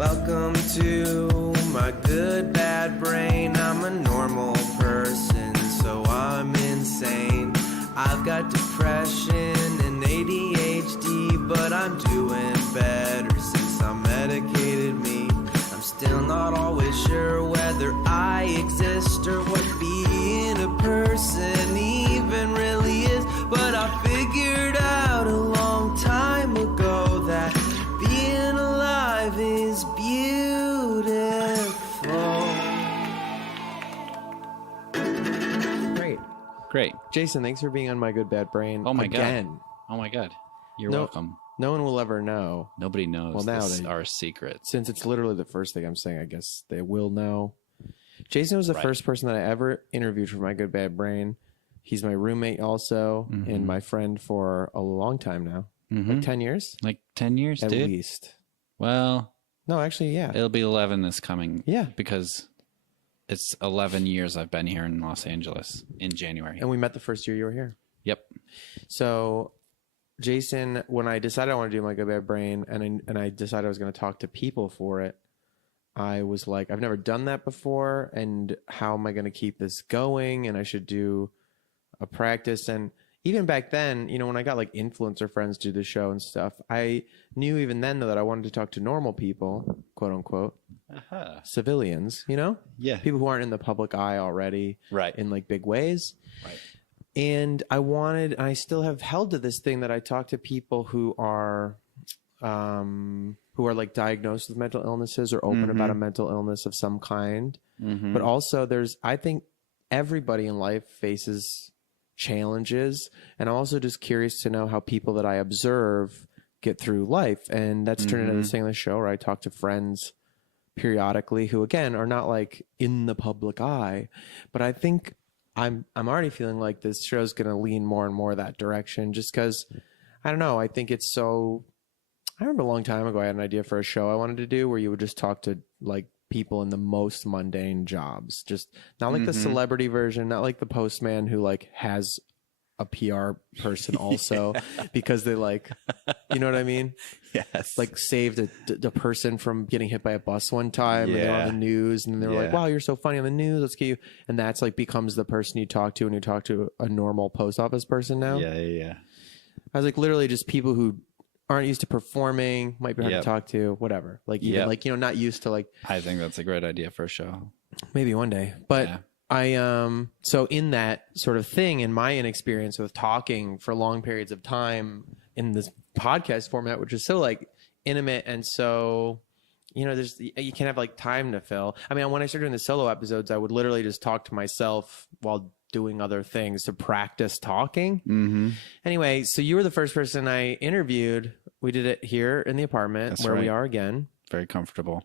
Welcome to my good bad brain. I'm a normal person, so I'm insane. I've got depression and ADHD, but I'm doing better since I medicated me. I'm still not always sure whether I exist or what being a person even really is, but I figured out a long time ago that being alive is beautiful. Great. Jason, thanks for being on My Good Bad Brain. Oh my again. God. Oh my God. You're welcome. No one will ever know. Nobody knows. Well, now this our secret. Since it's literally the first thing I'm saying, I guess they will know. Jason was the first person that I ever interviewed for My Good Bad Brain. He's my roommate also, and my friend for a long time now. Like 10 years? Like 10 years, At dude? least. Well, No, actually, yeah. it'll be 11 this coming. Yeah. Because it's 11 years I've been here in Los Angeles in January. And we met the first year you were here. Yep. So, Jason, when I decided I want to do My Good Bad Brain, and I decided I was going to talk to people for it, I was like, I've never done that before, and how am I going to keep this going? And I should do a practice. And even back then, you know, when I got like influencer friends to do the show and stuff, I knew even then though that I wanted to talk to normal people, quote unquote, civilians, you know? Yeah. People who aren't in the public eye already, Right. in like big ways. Right. And I still have held to this thing that I talk to people who are like diagnosed with mental illnesses or open about a mental illness of some kind. But also I think everybody in life faces challenges. And I'm also just curious to know how people that I observe get through life. And that's turned into this thing on the show where I talk to friends periodically who, again, are not like in the public eye. But I think I'm already feeling like this show's going to lean more and more that direction just because, I don't know, I think it's so... I remember a long time ago I had an idea for a show I wanted to do where you would just talk to like people in the most mundane jobs, just not like the celebrity version, not like the postman who like has a PR person also because they like, you know what I mean? Yes. Like saved a person from getting hit by a bus one time and they're on the news and they were like, wow, you're so funny on the news. Let's get you. And that's like becomes the person you talk to when you talk to a normal post office person now. Yeah. I was like literally just people who aren't used to performing, might be hard to talk to, whatever. Like, even like, you know, not used to like... I think that's a great idea for a show. Maybe one day. But so in that sort of thing, in my inexperience with talking for long periods of time in this podcast format, which is so like intimate and so, you know, you can't have like time to fill. I mean, when I started doing the solo episodes, I would literally just talk to myself while doing other things to practice talking. Anyway, so you were the first person I interviewed. We did it here in the apartment where we are again. Very comfortable.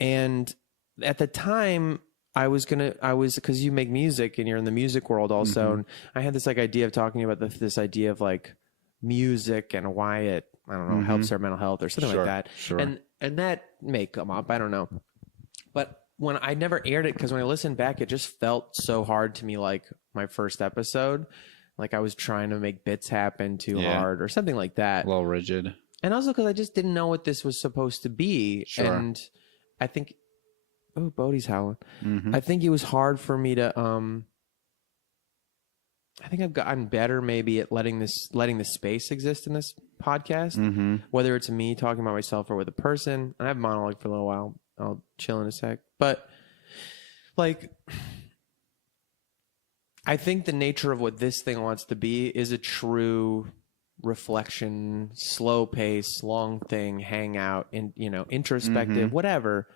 And at the time because you make music and you're in the music world also. And I had this like idea of talking about this idea of like music and why it, I don't know, helps our mental health or something like that. Sure. And that may come up. I don't know. But when I never aired it, because when I listened back, it just felt so hard to me, like my first episode. Like I was trying to make bits happen too hard or something like that. A little rigid. And also because I just didn't know what this was supposed to be. Sure. And I think... Oh, Bodhi's howling. I think it was hard for me to... I think I've gotten better maybe at letting the space exist in this podcast. Whether it's me talking about myself or with a person. I have monologue for a little while. I'll chill in a sec. But, like... I think the nature of what this thing wants to be is a true reflection, slow pace, long thing, hangout, introspective, whatever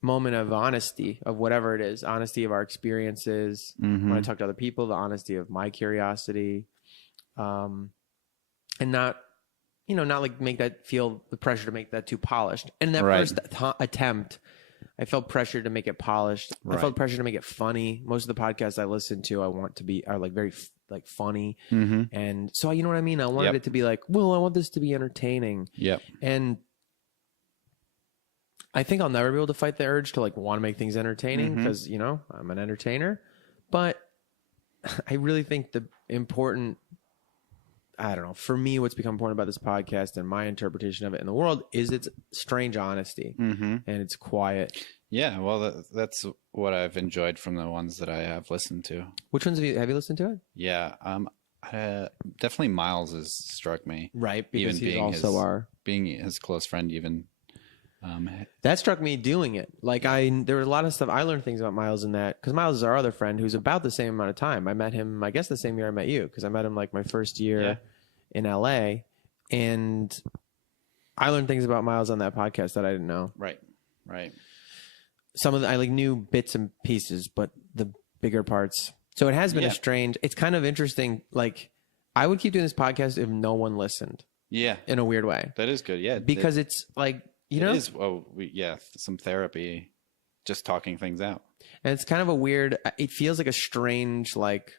moment of honesty of whatever it is, honesty of our experiences. When I talk to other people, the honesty of my curiosity, and not like make that feel the pressure to make that too polished. And that first attempt, I felt pressure to make it polished. I felt pressure to make it funny. Most of the podcasts I listen to, are like very like funny. And so, you know what I mean? I wanted it to be like, well, I want this to be entertaining. And I think I'll never be able to fight the urge to like want to make things entertaining because, you know, I'm an entertainer. But I really think the important I don't know. For me, what's become important about this podcast and my interpretation of it in the world is its strange honesty and it's quiet. Yeah, well, that's what I've enjoyed from the ones that I have listened to. Which ones have you listened to it? Yeah, definitely Miles has struck me. Right, because even he's also being his close friend. Even that struck me doing it. Like there was a lot of stuff I learned things about Miles in that because Miles is our other friend who's about the same amount of time. I met him, I guess, the same year I met you because I met him like my first year in LA, and I learned things about Miles on that podcast that I didn't know. Right. Some of I like knew bits and pieces, but the bigger parts. So it has been a strange. It's kind of interesting. Like I would keep doing this podcast if no one listened. Yeah, in a weird way. That is good. Yeah, because it's like you know, it is. Oh, some therapy, just talking things out. And it's kind of a weird. It feels like a strange like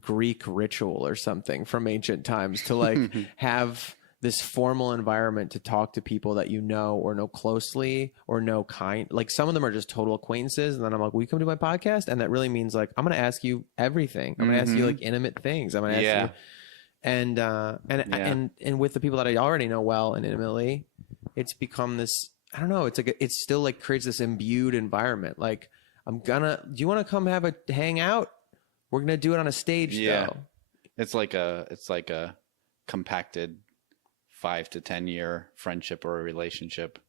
Greek ritual or something from ancient times to like have this formal environment to talk to people that you know or know closely or know like some of them are just total acquaintances. And then I'm like, will you come to my podcast? And that really means like, I'm going to ask you everything. I'm going to ask you like intimate things. I'm going to ask you. And with the people that I already know well and intimately, it's become this, I don't know. It's like, it's still like creates this imbued environment. Like do you want to come have a hangout? We're going to do it on a stage though. It's like a compacted 5 to 10 year friendship or a relationship.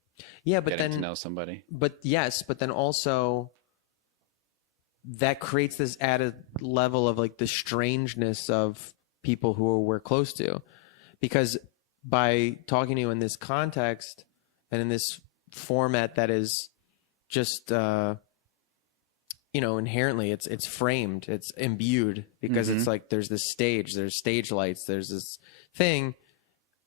Yeah, but getting to know somebody. But then also that creates this added level of like the strangeness of people who we're close to, because by talking to you in this context and in this format that is just inherently it's framed, it's imbued because it's like there's stage lights, there's this thing.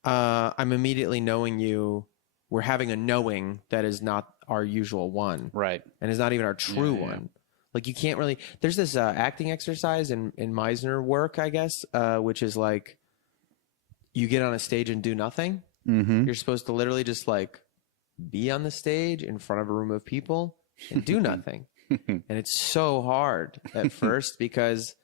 I'm immediately knowing you. We're having a knowing that is not our usual one. Right. And is not even our true one. Like you can't really, there's this acting exercise in Meisner work, I guess, which is like you get on a stage and do nothing. You're supposed to literally just like be on the stage in front of a room of people and do nothing. And it's so hard at first because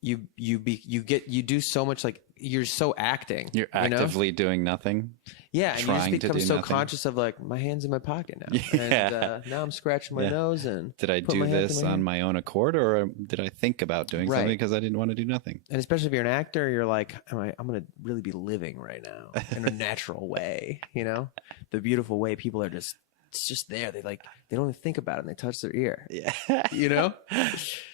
you do so much, like you're so acting. You're actively doing nothing. Yeah, and you just become so conscious of like my hand's in my pocket now. And now I'm scratching my nose and did I do this on my own accord or did I think about doing something because I didn't want to do nothing? And especially if you're an actor, you're like, I'm going to really be living right now in a natural way, you know? The beautiful way people are just it's just there. They don't even think about it and they touch their ear. Yeah. You know?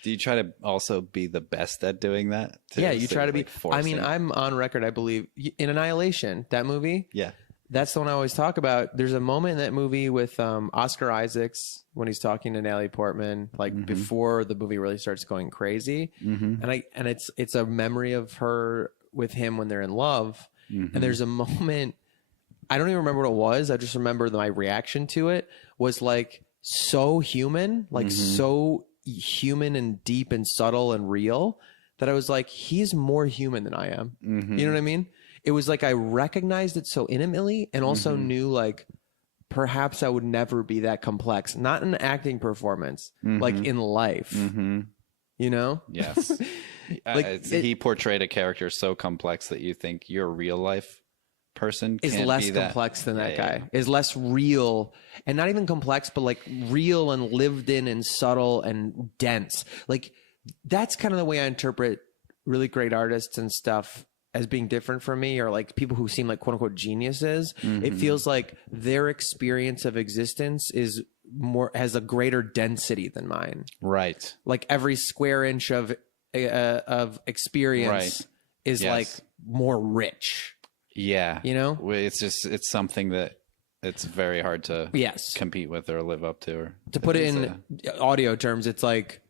Do you try to also be the best at doing that? Yeah, you try to be. I mean, I'm on record, I believe, in Annihilation, that movie. Yeah. That's the one I always talk about. There's a moment in that movie with Oscar Isaacs when he's talking to Natalie Portman, like before the movie really starts going crazy. And it's a memory of her with him when they're in love. And there's a moment, I don't even remember what it was. I just remember my reaction to it was like so human, like so human and deep and subtle and real that I was like, he's more human than I am. You know what I mean? It was like I recognized it so intimately and also knew like perhaps I would never be that complex, not in an acting performance, like in life, you know? Yes. He portrayed a character so complex that you think your real life person is less complex than that guy. Is less real and not even complex, but like real and lived in and subtle and dense. Like that's kind of the way I interpret really great artists and stuff as being different from me, or like people who seem like quote unquote geniuses. It feels like their experience of existence has a greater density than mine. Right. Like every square inch of experience is like more rich. Yeah. You know? It's something that it's very hard to compete with or live up to. Or to put it in audio terms, it's like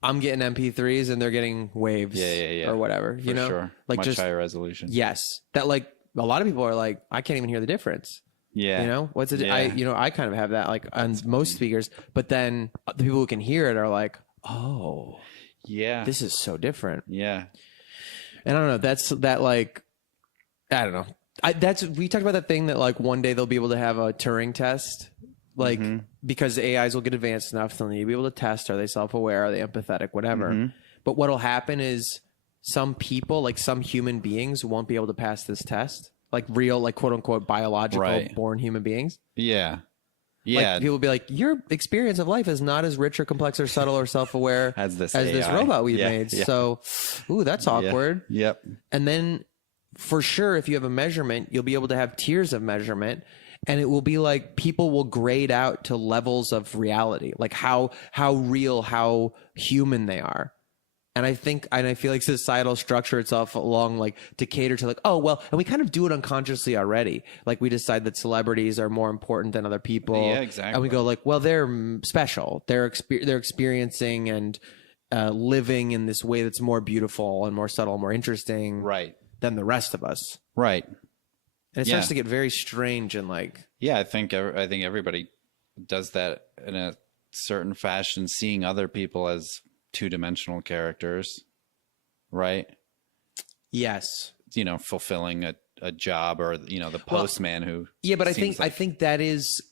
I'm getting MP3s and they're getting waves or whatever. You know? Sure. Like much just higher resolution. Yes. That like a lot of people are like, I can't even hear the difference. Yeah. You know? What's it? Yeah. I kind of have that like on most speakers, but then the people who can hear it are like, oh, yeah, this is so different. Yeah. And I don't know. That's that like, I don't know. We talked about that thing that like one day they'll be able to have a Turing test, like because the AIs will get advanced enough, they'll need to be able to test: are they self-aware, are they empathetic, whatever. But what'll happen is some people, like some human beings, won't be able to pass this test, like real, like quote unquote biological born human beings. Yeah. Yeah. Like people will be like, your experience of life is not as rich or complex or subtle or self-aware as this robot we've made. Yeah. So, ooh, that's awkward. Yeah. Yep. And then for sure, if you have a measurement, you'll be able to have tiers of measurement, and it will be like people will grade out to levels of reality, like how real, how human they are. And I feel like societal structure itself along like to cater to like, oh, well, and we kind of do it unconsciously already. Like we decide that celebrities are more important than other people. Yeah, exactly. And we go like, well, they're special. They're experiencing and living in this way that's more beautiful and more subtle, more interesting than the rest of us. Right. And it starts to get very strange and like. Yeah, I think everybody does that in a certain fashion, seeing other people as two-dimensional characters, right? Yes. You know, fulfilling a job, or you know, the postman who. Yeah, but I think that is,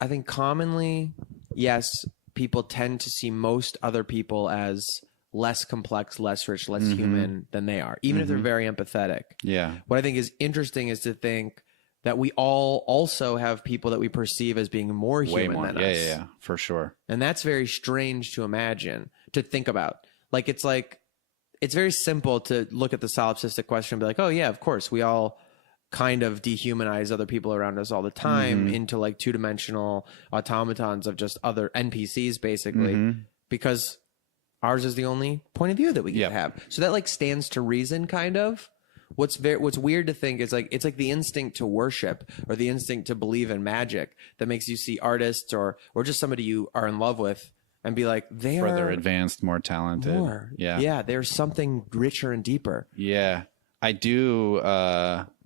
I think commonly, yes, people tend to see most other people as less complex, less rich, less human than they are, even if they're very empathetic. Yeah. What I think is interesting is to think that we all also have people that we perceive as being more human than us. Yeah, for sure. And that's very strange to imagine, to think about. Like, it's very simple to look at the solipsistic question and be like, oh yeah, of course, we all kind of dehumanize other people around us all the time into like two-dimensional automatons of just other NPCs, basically, because ours is the only point of view that we get to have. So that like stands to reason, kind of. What's weird to think is like it's like the instinct to worship or the instinct to believe in magic that makes you see artists or just somebody you are in love with and be like, they are further advanced, more talented. Yeah, there's something richer and deeper. Yeah, I do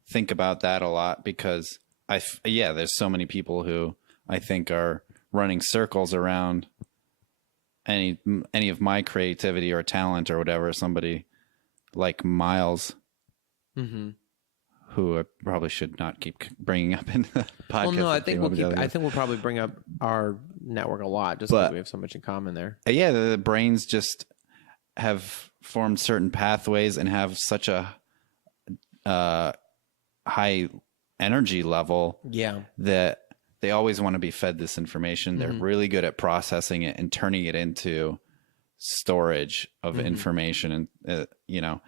think about that a lot because there's so many people who I think are running circles around any of my creativity or talent or whatever. Somebody like Miles. Who I probably should not keep bringing up in the podcast. Well, no, I think we'll probably bring up our network a lot, just because we have so much in common there. Yeah, the brains just have formed certain pathways and have such a high energy level. Yeah, that they always want to be fed this information. They're really good at processing it and turning it into storage of information, and you know.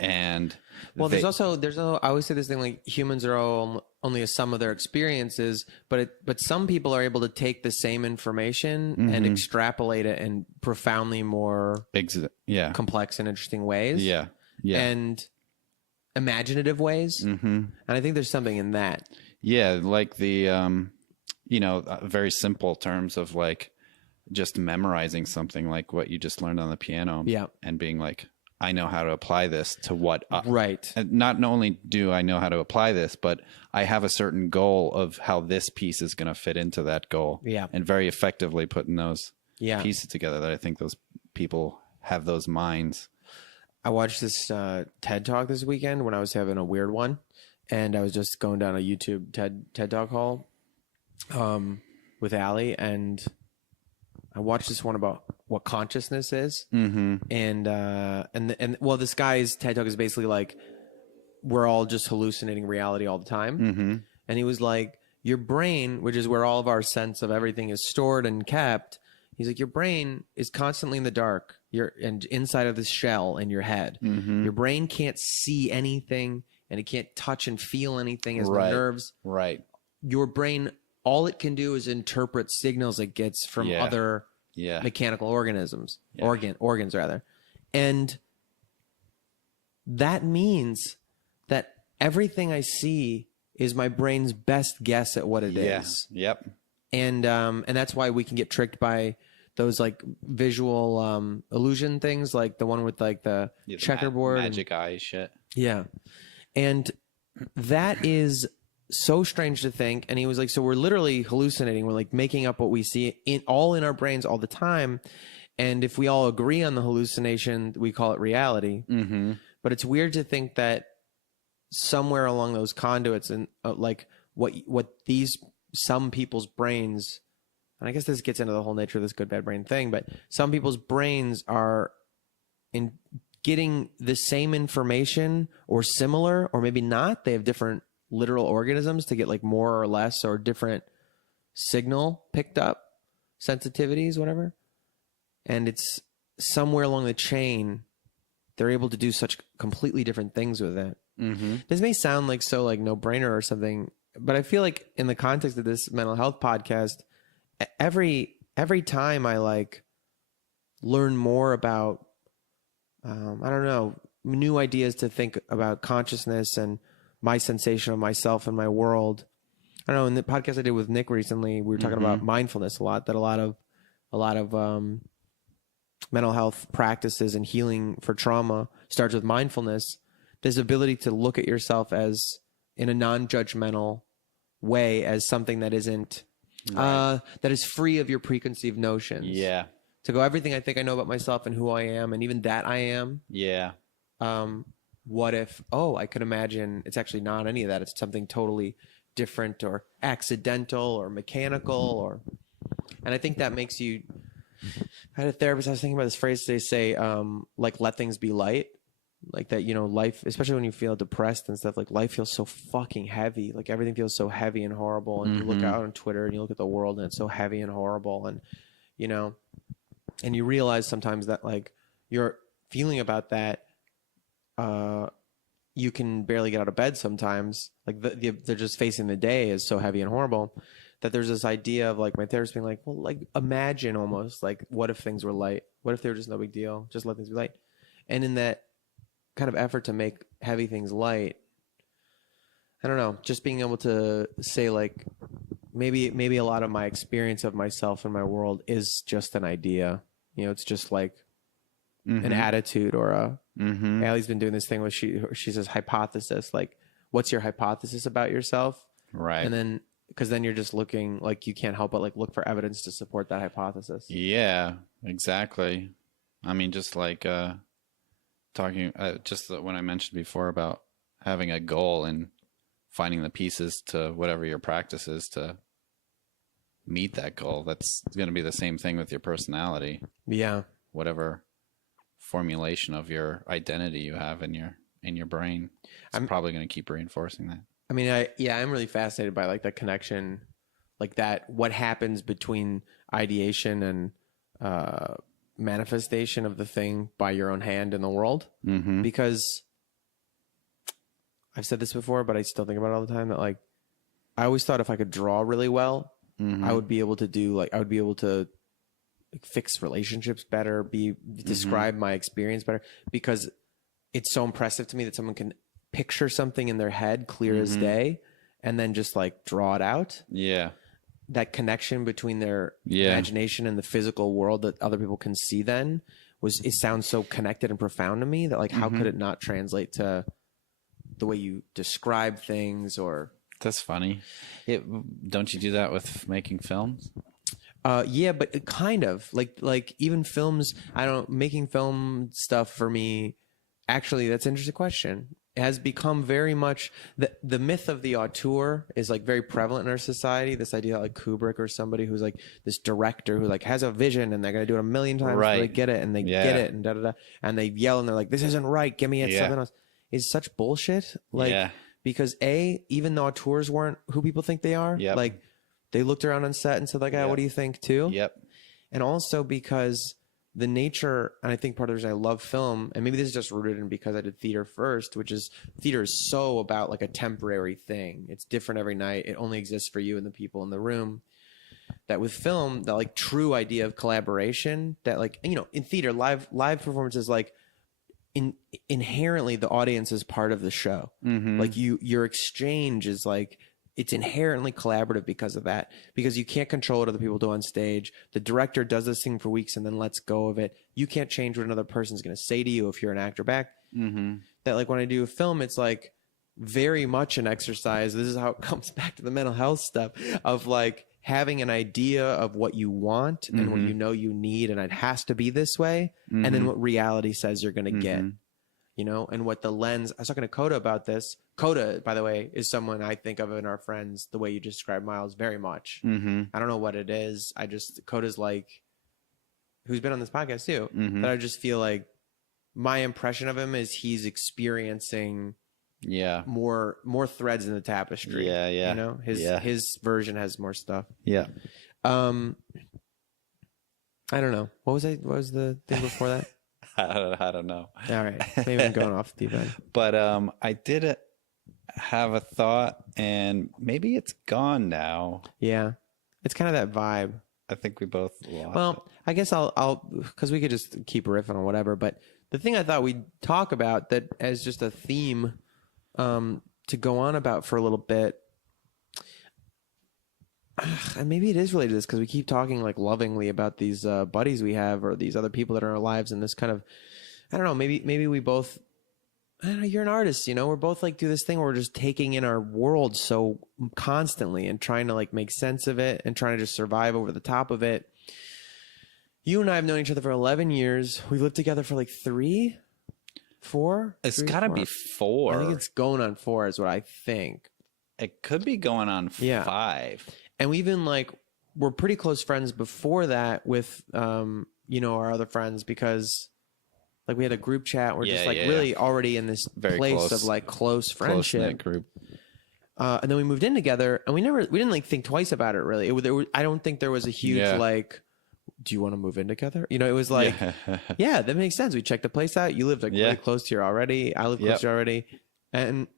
And well, there's I always say this thing like humans are only a sum of their experiences, but some people are able to take the same information and extrapolate it in profoundly more complex and interesting ways. And imaginative ways. And I think there's something in that. Yeah, like the very simple terms of like just memorizing something like what you just learned on the piano. And being like, I know how to apply this to what right. Not only do I know how to apply this, but I have a certain goal of how this piece is going to fit into that goal. And very effectively putting those pieces together. That I think those people have those minds. I watched this TED Talk this weekend when I was having a weird one, and I was just going down a YouTube TED Talk hall with Allie, and I watched this one about what consciousness is. And well, this guy's TED Talk is basically like, we're all just hallucinating reality all the time. And he was like, your brain, which is where all of our sense of everything is stored and kept. He's like, your brain is constantly in the dark. And inside of this shell in your head. Your brain can't see anything, and it can't touch and feel anything as the nerves. Your brain, all it can do is interpret signals it gets from other mechanical organisms, organs rather. And that means that everything I see is my brain's best guess at what it is. And that's why we can get tricked by those like visual illusion things, like the one with like the checkerboard, magic eye shit. And that is so strange to think. And he was like, so we're literally hallucinating. We're like making up what we see in our brains all the time. And if we all agree on the hallucination, we call it reality. But it's weird to think that somewhere along those conduits and like what these some people's brains, and I guess this gets into the whole nature of this good bad brain thing, but some people's brains are getting the same information or similar, or maybe not. They have different literal organisms to get like more or less or different signal picked up, sensitivities, whatever. And it's somewhere along the chain, they're able to do such completely different things with it. Mm-hmm. This may sound like so like no brainer or something, but I feel like in the context of this mental health podcast, every time I like learn more about, I don't know, new ideas to think about consciousness and my sensation of myself and my world. I don't know. In the podcast I did with Nick recently, we were talking about mindfulness a lot. That a lot of mental health practices and healing for trauma starts with mindfulness. This ability to look at yourself as in a non-judgmental way as something that isn't that is free of your preconceived notions. Yeah. To go, everything I think I know about myself and who I am, and even that I am. Yeah. What if, I could imagine it's actually not any of that. It's something totally different or accidental or mechanical and I think that makes you, I had a therapist, I was thinking about this phrase they say, like let things be light. Like that, life, especially when you feel depressed and stuff, like life feels so fucking heavy. Like everything feels so heavy and horrible. And you look out on Twitter and you look at the world and it's so heavy and horrible. And, and you realize sometimes that like your feeling about that, you can barely get out of bed sometimes. Like they're just facing the day is so heavy and horrible that there's this idea of like my therapist being like, well, like imagine almost like, what if things were light? What if they were just no big deal? Just let things be light. And in that kind of effort to make heavy things light, I don't know, just being able to say like, maybe a lot of my experience of myself and my world is just an idea. It's just like an attitude or a, Allie's been doing this thing where she says hypothesis, like what's your hypothesis about yourself? Right. And then, because then you're just looking like you can't help but like look for evidence to support that hypothesis. Yeah, exactly. I mean, just like talking, just when I mentioned before about having a goal and finding the pieces to whatever your practice is to meet that goal. That's going to be the same thing with your personality. Yeah. Whatever formulation of your identity you have in your brain, I'm probably going to keep reinforcing that. I mean, I'm really fascinated by like the connection, like that, what happens between ideation and manifestation of the thing by your own hand in the world. Because I've said this before, but I still think about it all the time that like, I always thought if I could draw really well, I would be able to like, fix relationships better, describe my experience better, because it's so impressive to me that someone can picture something in their head clear as day and then just like draw it out. Yeah. That connection between their imagination and the physical world that other people can see then it sounds so connected and profound to me that like, how could it not translate to the way you describe things? Or that's funny. Don't you do that with making films? Yeah, but it kind of like even films, making film stuff for me, actually, that's an interesting question. It has become very much the myth of the auteur is like very prevalent in our society. This idea that like Kubrick or somebody who's like this director who like has a vision and they're going to do it a million times until they get it and they get it and da-da-da. And they yell and they're like, this isn't right. Give me something else. Is such bullshit. Like, because even the auteurs weren't who people think they are. Like they looked around on set and said like, what do you think too? And also because the nature, and I think part of the reason I love film, and maybe this is just rooted in because I did theater first, which is theater is so about like a temporary thing. It's different every night. It only exists for you and the people in the room. That with film, the like true idea of collaboration, that like, in theater, live performances, like inherently the audience is part of the show. Like your exchange is like, it's inherently collaborative because of that, because you can't control what other people do on stage. The director does this thing for weeks and then lets go of it. You can't change what another person's going to say to you if you're an actor back. That like when I do a film, it's like very much an exercise. This is how it comes back to the mental health stuff of like having an idea of what you want and what you need, and it has to be this way. And then what reality says you're going to get. And what the lens, I was talking to Coda about this. Coda, by the way, is someone I think of in our friends, the way you describe Miles very much. I don't know what it is. Coda's like, who's been on this podcast too, but I just feel like my impression of him is he's experiencing more threads in the tapestry. You know, his version has more stuff. I don't know. What was the thing before that? I don't know. All right. Maybe I'm going off the deep end. But I did have a thought, and maybe it's gone now. Yeah. It's kind of that vibe. I think we both lost Well, I guess I'll because we could just keep riffing on whatever. But the thing I thought we'd talk about that as just a theme to go on about for a little bit, and maybe it is related to this because we keep talking like lovingly about these buddies we have or these other people that are in our lives, and this kind of, I don't know, maybe we both, I don't know, you're an artist, you know, we're both like do this thing where we're just taking in our world so constantly and trying to like make sense of it and trying to just survive over the top of it. You and I have known each other for 11 years. We lived together for like 4. It's got to be 4. I think it's going on 4 is what I think. It could be going on 5. And we even like we're pretty close friends before that with you know, our other friends because like we had a group chat. We're just like really already in this very place close, of like close friendship. Close-knit group. And then we moved in together, and we didn't like think twice about it really. I don't think there was a huge like, do you want to move in together? You know, it was like, yeah, that makes sense. We checked the place out. You lived like really close to here already. I live close to here already, and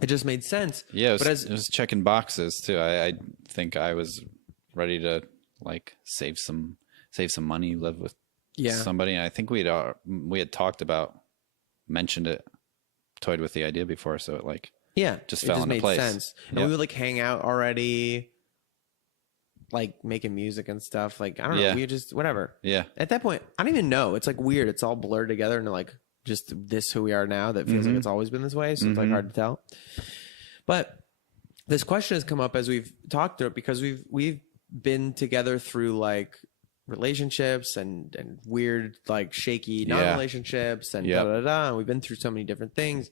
it just made sense. Yeah, it was checking boxes too. I think I was ready to like save some money, live with somebody. And I think we had talked about, mentioned it, toyed with the idea before, so it like just fell into place. Sense. And we would like hang out already, like making music and stuff. Like I don't know, we just whatever. Yeah. At that point, I don't even know. It's like weird. It's all blurred together and like just this who we are now that feels like it's always been this way. So it's like hard to tell. But this question has come up as we've talked through it because we've been together through like relationships and weird like shaky non-relationships and and we've been through so many different things,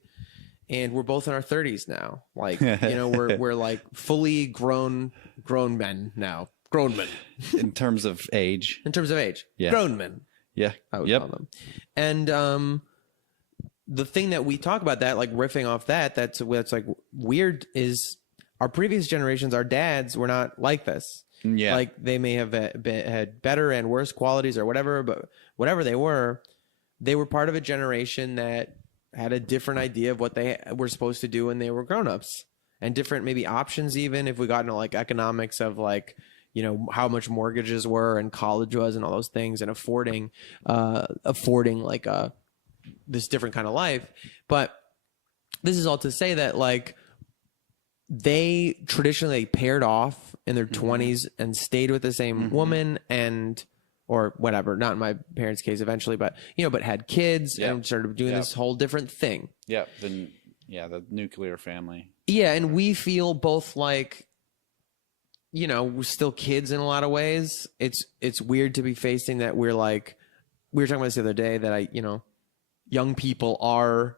and we're both in our 30s now. Like, you know, we're like fully grown men now. Grown men in terms of age. Grown men. Yeah. I would call them. And the thing that we talk about that, like riffing off that's like weird is our previous generations, our dads were not like this. Yeah. Like they may have had better and worse qualities or whatever, but whatever they were part of a generation that had a different idea of what they were supposed to do when they were grown-ups, and different maybe options, even if we got into like economics of like, you know, how much mortgages were and college was and all those things, and affording like this different kind of life. But this is all to say that like they traditionally paired off in their 20s and stayed with the same woman or whatever, not in my parents' case eventually, but you know, but had kids and started doing this whole different thing. Yeah. The nuclear family. Yeah. And we feel both like, you know, we're still kids in a lot of ways. It's weird to be facing that. We're like, we were talking about this the other day that young people are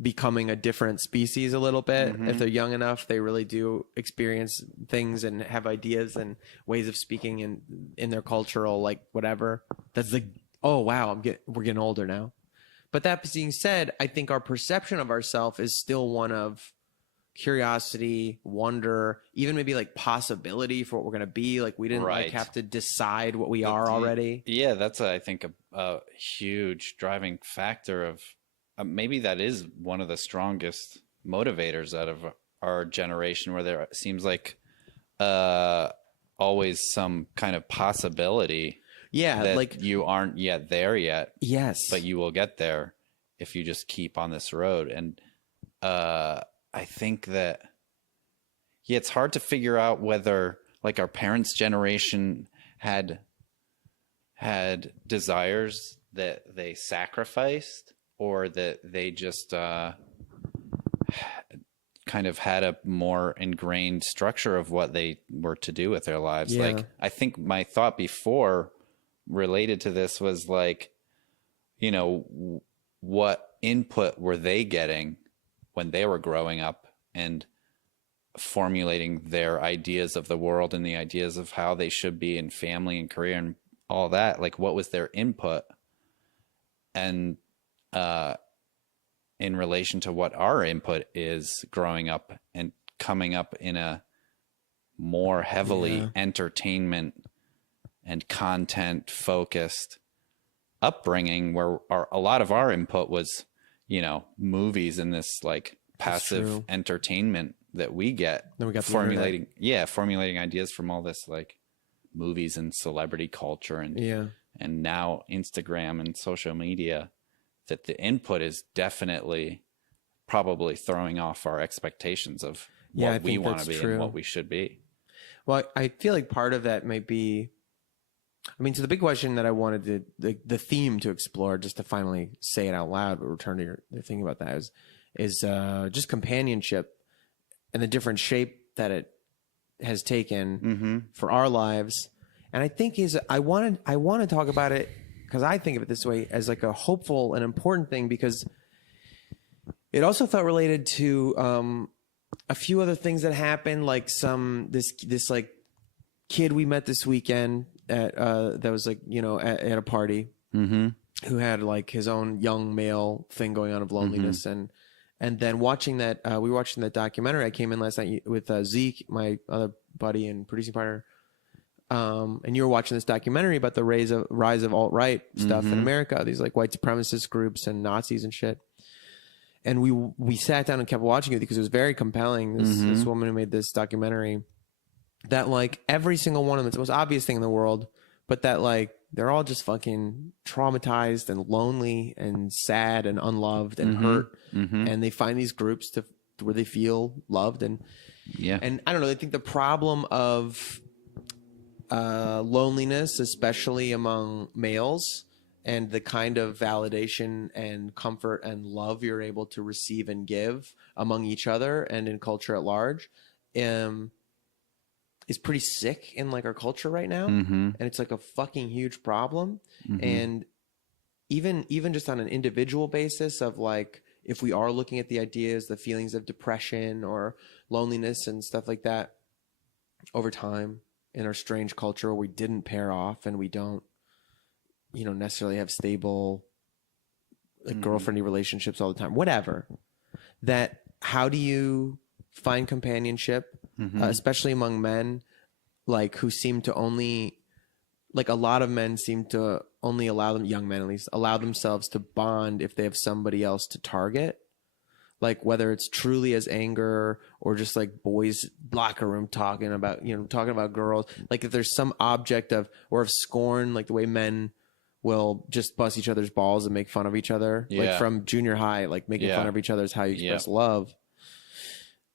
becoming a different species a little bit. If they're young enough, they really do experience things and have ideas and ways of speaking in their cultural, like whatever. That's like, oh wow, we're getting older now. But that being said, I think our perception of ourselves is still one of curiosity, wonder, even maybe like possibility for what we're going to be. Like we didn't like have to decide what we are already. Yeah. That's, I think, a huge driving factor of, maybe that is one of the strongest motivators out of our generation, where there seems like always some kind of possibility. Yeah, that like you aren't yet there yet. Yes, but you will get there if you just keep on this road. And I think that it's hard to figure out whether like our parents' generation had desires that they sacrificed, or that they just kind of had a more ingrained structure of what they were to do with their lives. Yeah. Like, I think my thought before related to this was like, you know, what input were they getting when they were growing up and formulating their ideas of the world and the ideas of how they should be in family and career and all that? Like, what was their input? And in relation to what our input is growing up and coming up in a more heavily entertainment and content focused upbringing, where a lot of our input was, movies and this like passive entertainment that we get. Then we got formulating ideas from all this like movies and celebrity culture and now Instagram and social media, that the input is definitely probably throwing off our expectations of what we want to be and what we should be. Well, I feel like part of that might be, so the big question that I wanted the theme to explore, just to finally say it out loud, but return to your thinking about that, is just companionship and the different shape that it has taken for our lives. And I think I want to talk about it because I think of it this way, as like a hopeful and important thing, because it also felt related to a few other things that happened, like this like kid we met this weekend at that was like, at a party, who had like his own young male thing going on of loneliness. And then watching that, we were watching that documentary. I came in last night with Zeke, my other buddy and producing partner. And you were watching this documentary about the rise of alt-right stuff in America, these like white supremacist groups and Nazis and shit. And we sat down and kept watching it because it was very compelling. This woman who made this documentary, that like every single one of them, it's the most obvious thing in the world, but that like they're all just fucking traumatized and lonely and sad and unloved and hurt. And they find these groups where they feel loved. And I don't know, I think the problem of loneliness, especially among males, and the kind of validation and comfort and love you're able to receive and give among each other and in culture at large, is pretty sick in like our culture right now. And it's like a fucking huge problem. And even just on an individual basis of like, if we are looking at the ideas, the feelings of depression or loneliness and stuff like that over time in our strange culture where we didn't pair off and we don't, necessarily have stable like girlfriendly relationships all the time, whatever, that how do you find companionship, especially among men, like who seem to only, like a lot of men seem to only young men at least, allow themselves to bond if they have somebody else to target. Like whether it's truly as anger or just like boys locker room talking about girls, like if there's some object of scorn, like the way men will just bust each other's balls and make fun of each other, like from junior high, like making fun of each other is how you express love.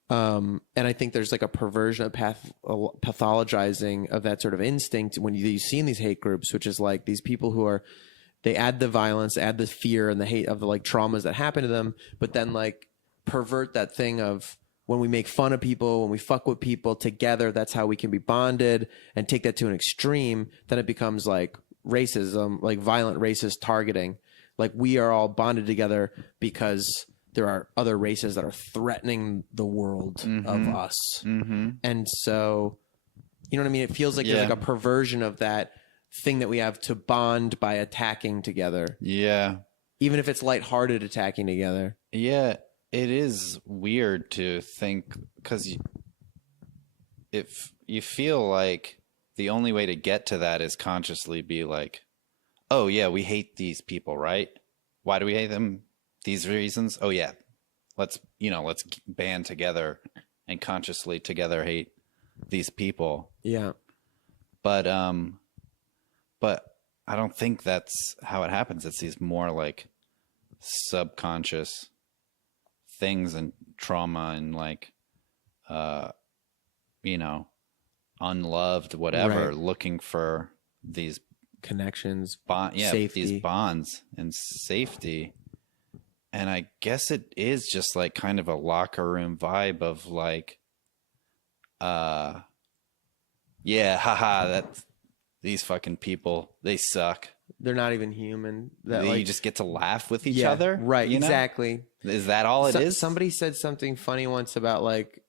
And I think there's like a perversion of pathologizing of that sort of instinct when you see in these hate groups, which is like these people who they add the violence, add the fear and the hate of the like traumas that happen to them, but then like pervert that thing of when we make fun of people, when we fuck with people together, that's how we can be bonded, and take that to an extreme. Then it becomes like racism, like violent racist targeting. Like we are all bonded together because there are other races that are threatening the world of us. And so, you know what I mean? It feels like there's like a perversion of that thing that we have to bond by attacking together. Yeah. Even if it's lighthearted attacking together. Yeah. It is weird to think, because if you feel like the only way to get to that is consciously be like, oh yeah, we hate these people, right? Why do we hate them? These reasons? Oh yeah, let's band together and consciously together hate these people. Yeah. But I don't think that's how it happens. It's these more like subconscious things and trauma and like, unloved, whatever, looking for these connections, safety. These bonds and safety. And I guess it is just like kind of a locker room vibe of like, haha, that's these fucking people, they suck. They're not even human. You just get to laugh with each other. Right. Exactly. Is that all it is? Somebody said something funny once about like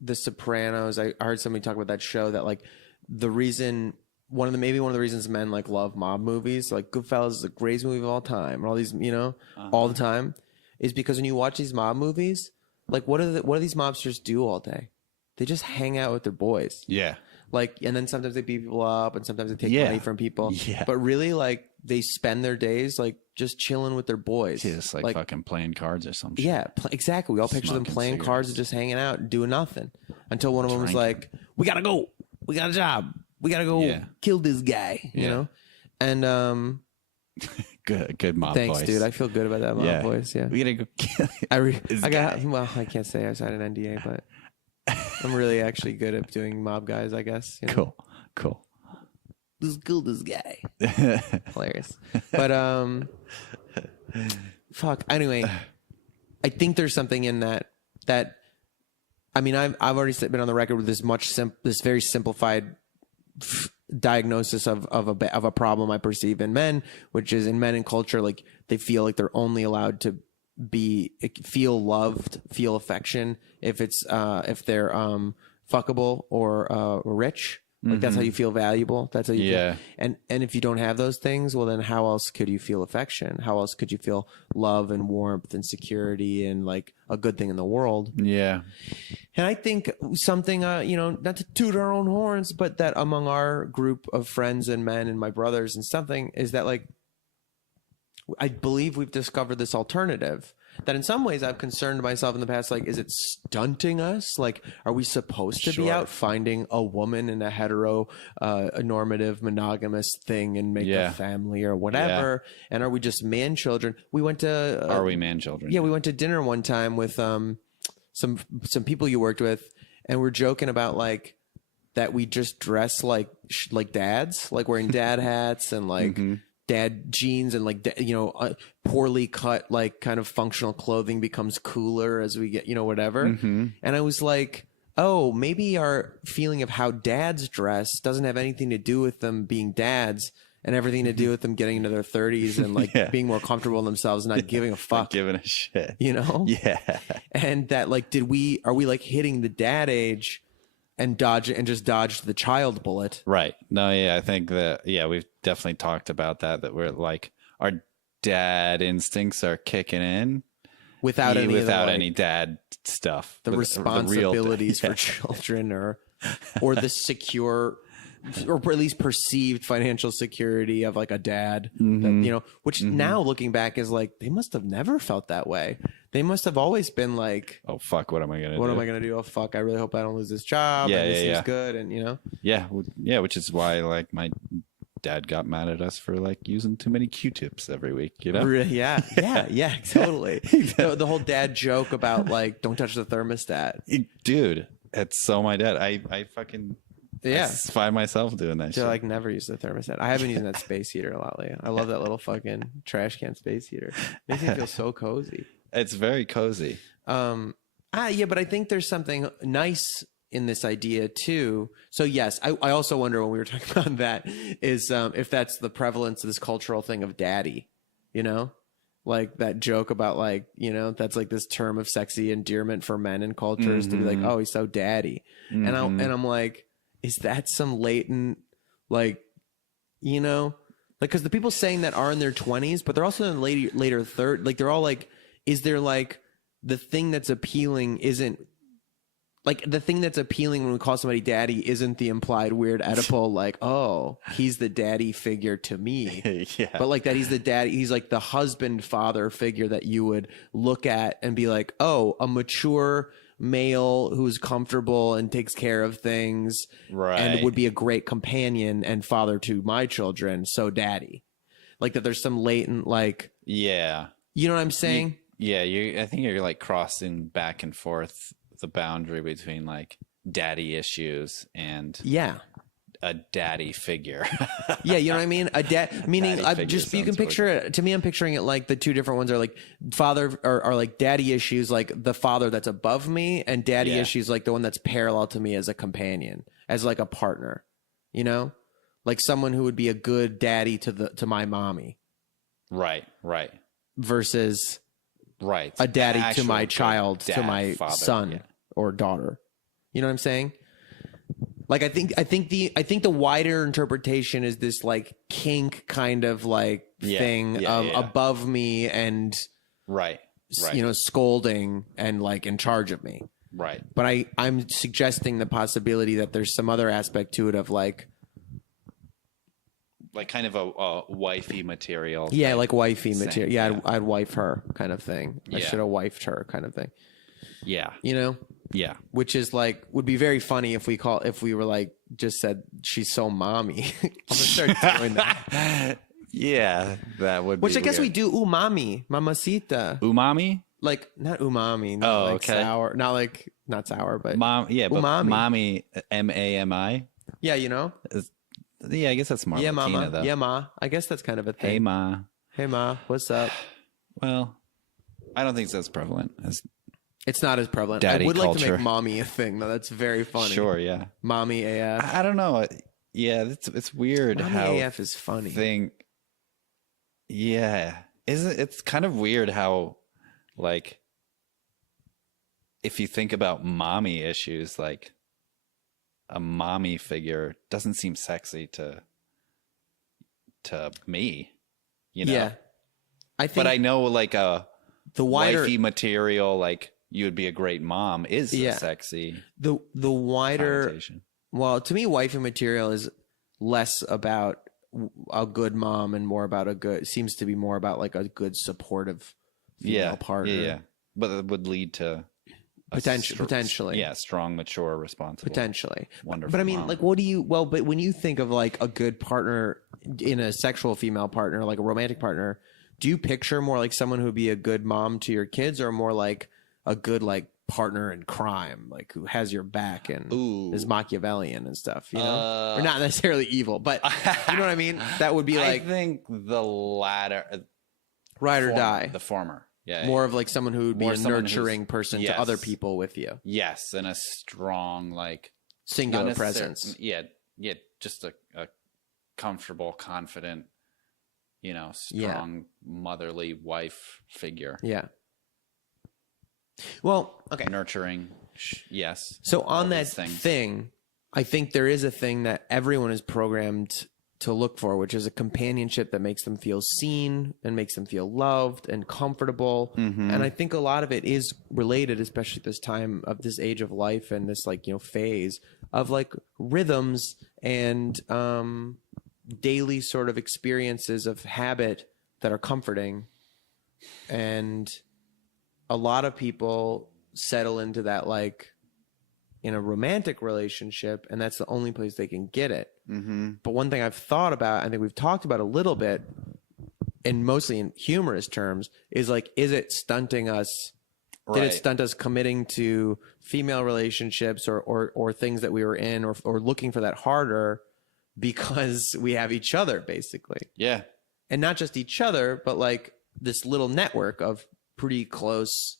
The Sopranos. I heard somebody talk about that show, that like the reason maybe one of the reasons men like love mob movies, like Goodfellas is the greatest movie of all time, or all these, you know, all the time, is because when you watch these mob movies, like what do these mobsters do all day? They just hang out with their boys. Yeah. Like, and then sometimes they beat people up, and sometimes they take money from people. Yeah. But really, like, they spend their days like just chilling with their boys. Yeah, just like fucking playing cards or something. Yeah, exactly. We all picture them playing cards and just hanging out and doing nothing until one of them was like, "We gotta go. We got a job. We gotta go kill this guy." You know, and good mob thanks, voice. dude. I feel good about that mob voice. Yeah, we gotta go kill well, I can't say I signed an NDA, but I'm really actually good at doing mob guys, I guess. You know? Cool. This guy. Hilarious. But fuck. Anyway, I think there's something in that I mean, I've already been on the record with this very simplified diagnosis of a problem I perceive in men, which is in men in culture, like they feel like they're only allowed to feel loved, feel affection if they're fuckable or rich. Like that's how you feel valuable. That's how you feel. And if you don't have those things, well then how else could you feel affection? How else could you feel love and warmth and security and like a good thing in the world? Yeah. And I think something, you know, not to toot our own horns, but that among our group of friends and men and my brothers and something is that like, I believe we've discovered this alternative that in some ways I've concerned myself in the past, like, is it stunting us? Like, are we supposed to be out finding a woman in a heteronormative monogamous thing and make a family or whatever? And are we just man children? We went to... are we man children? Yeah, we went to dinner one time with some people you worked with, and we're joking about like that we just dress like dads, like wearing dad hats and like... dad jeans and like, you know, poorly cut, like kind of functional clothing becomes cooler as we get, you know, whatever. And I was like, oh, maybe our feeling of how dads dress doesn't have anything to do with them being dads and everything to do with them getting into their 30s and like being more comfortable in themselves and not giving a fuck. Not giving a shit. You know? Yeah. And that like, are we like hitting the dad age and just dodged the child bullet? Right. No, yeah, I think that, we've definitely talked about that we're like, our dad instincts are kicking in without any dad stuff. The responsibilities for children or the secure or at least perceived financial security of like a dad, that, you know, which now looking back is like, they must have never felt that way. They must have always been like, oh, fuck, what am I going to do? What am I going to do? Oh, fuck, I really hope I don't lose this job. And this seems good. And, you know? Yeah, which is why, like, my dad got mad at us for, like, using too many Q-tips every week, you know? Yeah, totally. The whole dad joke about, like, don't touch the thermostat. Dude, it's so my dad. I fucking... I find myself doing that shit. Like, never use the thermostat. I have been using that space heater a lot lately. I love that little fucking trash can space heater. It makes me feel so cozy. It's very cozy. But I think there's something nice in this idea too. So yes, I also wonder when we were talking about that is if that's the prevalence of this cultural thing of daddy, you know, like that joke about like, you know, that's like this term of sexy endearment for men in cultures to be like, oh, he's so daddy. And I'm like, is that some latent, like, you know, like, because the people saying that are in their 20s, but they're also in later third, like they're all like, is there like the thing that's appealing isn't like the thing that's appealing when we call somebody daddy isn't the implied weird Oedipal, like, oh, he's the daddy figure to me. But like that he's the daddy, he's like the husband father figure that you would look at and be like, oh, a mature male who's comfortable and takes care of things and would be a great companion and father to my children. So daddy, like that there's some latent, like, you know what I'm saying? I think you're like crossing back and forth the boundary between like daddy issues and a daddy figure. You know what I mean? A dad, meaning you can picture it. To me, I'm picturing it like the two different ones are like father are like daddy issues, like the father that's above me, and daddy issues like the one that's parallel to me as a companion, as like a partner, you know, like someone who would be a good daddy to my mommy. Right. Versus a daddy to my child, to my son or daughter. You know what I'm saying? Like I think the wider interpretation is this like kink kind of like thing of above me and right. Scolding and like in charge of me. Right. But I'm suggesting the possibility that there's some other aspect to it of like kind of a wifey material. Yeah, like wifey material. Yeah, yeah. I'd wife her kind of thing. I Yeah. should have wifed her kind of thing. Yeah. Yeah. Which is like would be very funny if we were like just said she's so mommy. I'm gonna start doing that. Yeah, that would be Which I guess weird. we do umami, mamacita. Umami? Like not umami, not like okay. sour, not sour, but But umami. mommy, MAMI. Yeah, Yeah, I guess that's more yeah, Latina, mama, though. yeah, ma. I guess that's kind of a thing. Hey, ma. Hey, ma, what's up? Well, I don't think it's as prevalent as It's not as prevalent. Daddy I would like to culture. make mommy a thing, though. That's very funny. Sure, yeah. Mommy AF. I don't know. Yeah, it's weird Mommy how AF is funny. Yeah. It's kind of weird how, like, if you think about mommy issues, like, a mommy figure doesn't seem sexy to me, Yeah. I think But I know, like, the wider wifey material, like, you would be a great mom is Yeah. sexy the wider connotation. well, to me, wifey material is less about a good mom and more about seems to be more about like a good supportive female partner. Yeah. But it would lead to Potentially. Yeah, strong, mature, responsible. Potentially. Wonderful. But I mean, mom. like, but when you think of like a good partner in a sexual female partner, like a romantic partner, do you picture more like someone who would be a good mom to your kids or more like a good like partner in crime, like who has your back and is Machiavellian and stuff, or not necessarily evil, but you know what I mean? That would be like, I think the latter, ride or die. The former. Yeah. More of like someone who would be More a someone nurturing person yes. to other people with you. Yes. And a strong, like singular not presence. Yeah. Yeah. Just a comfortable, confident, strong motherly wife figure. Yeah. Well, okay. Nurturing. Yes. So on that thing, I think there is a thing that everyone is programmed to look for, which is a companionship that makes them feel seen and makes them feel loved and comfortable. Mm-hmm. And I think a lot of it is related, especially this time of this age of life and this like, phase of like rhythms and daily sort of experiences of habit that are comforting. And a lot of people settle into that like in a romantic relationship, and that's the only place they can get it. Mm-hmm. But one thing I've thought about, I think we've talked about a little bit, and mostly in humorous terms, is like, is it stunting us? Right. Did it stunt us committing to female relationships or things that we were in or looking for that harder because we have each other, basically? Yeah. And not just each other, but like this little network of pretty close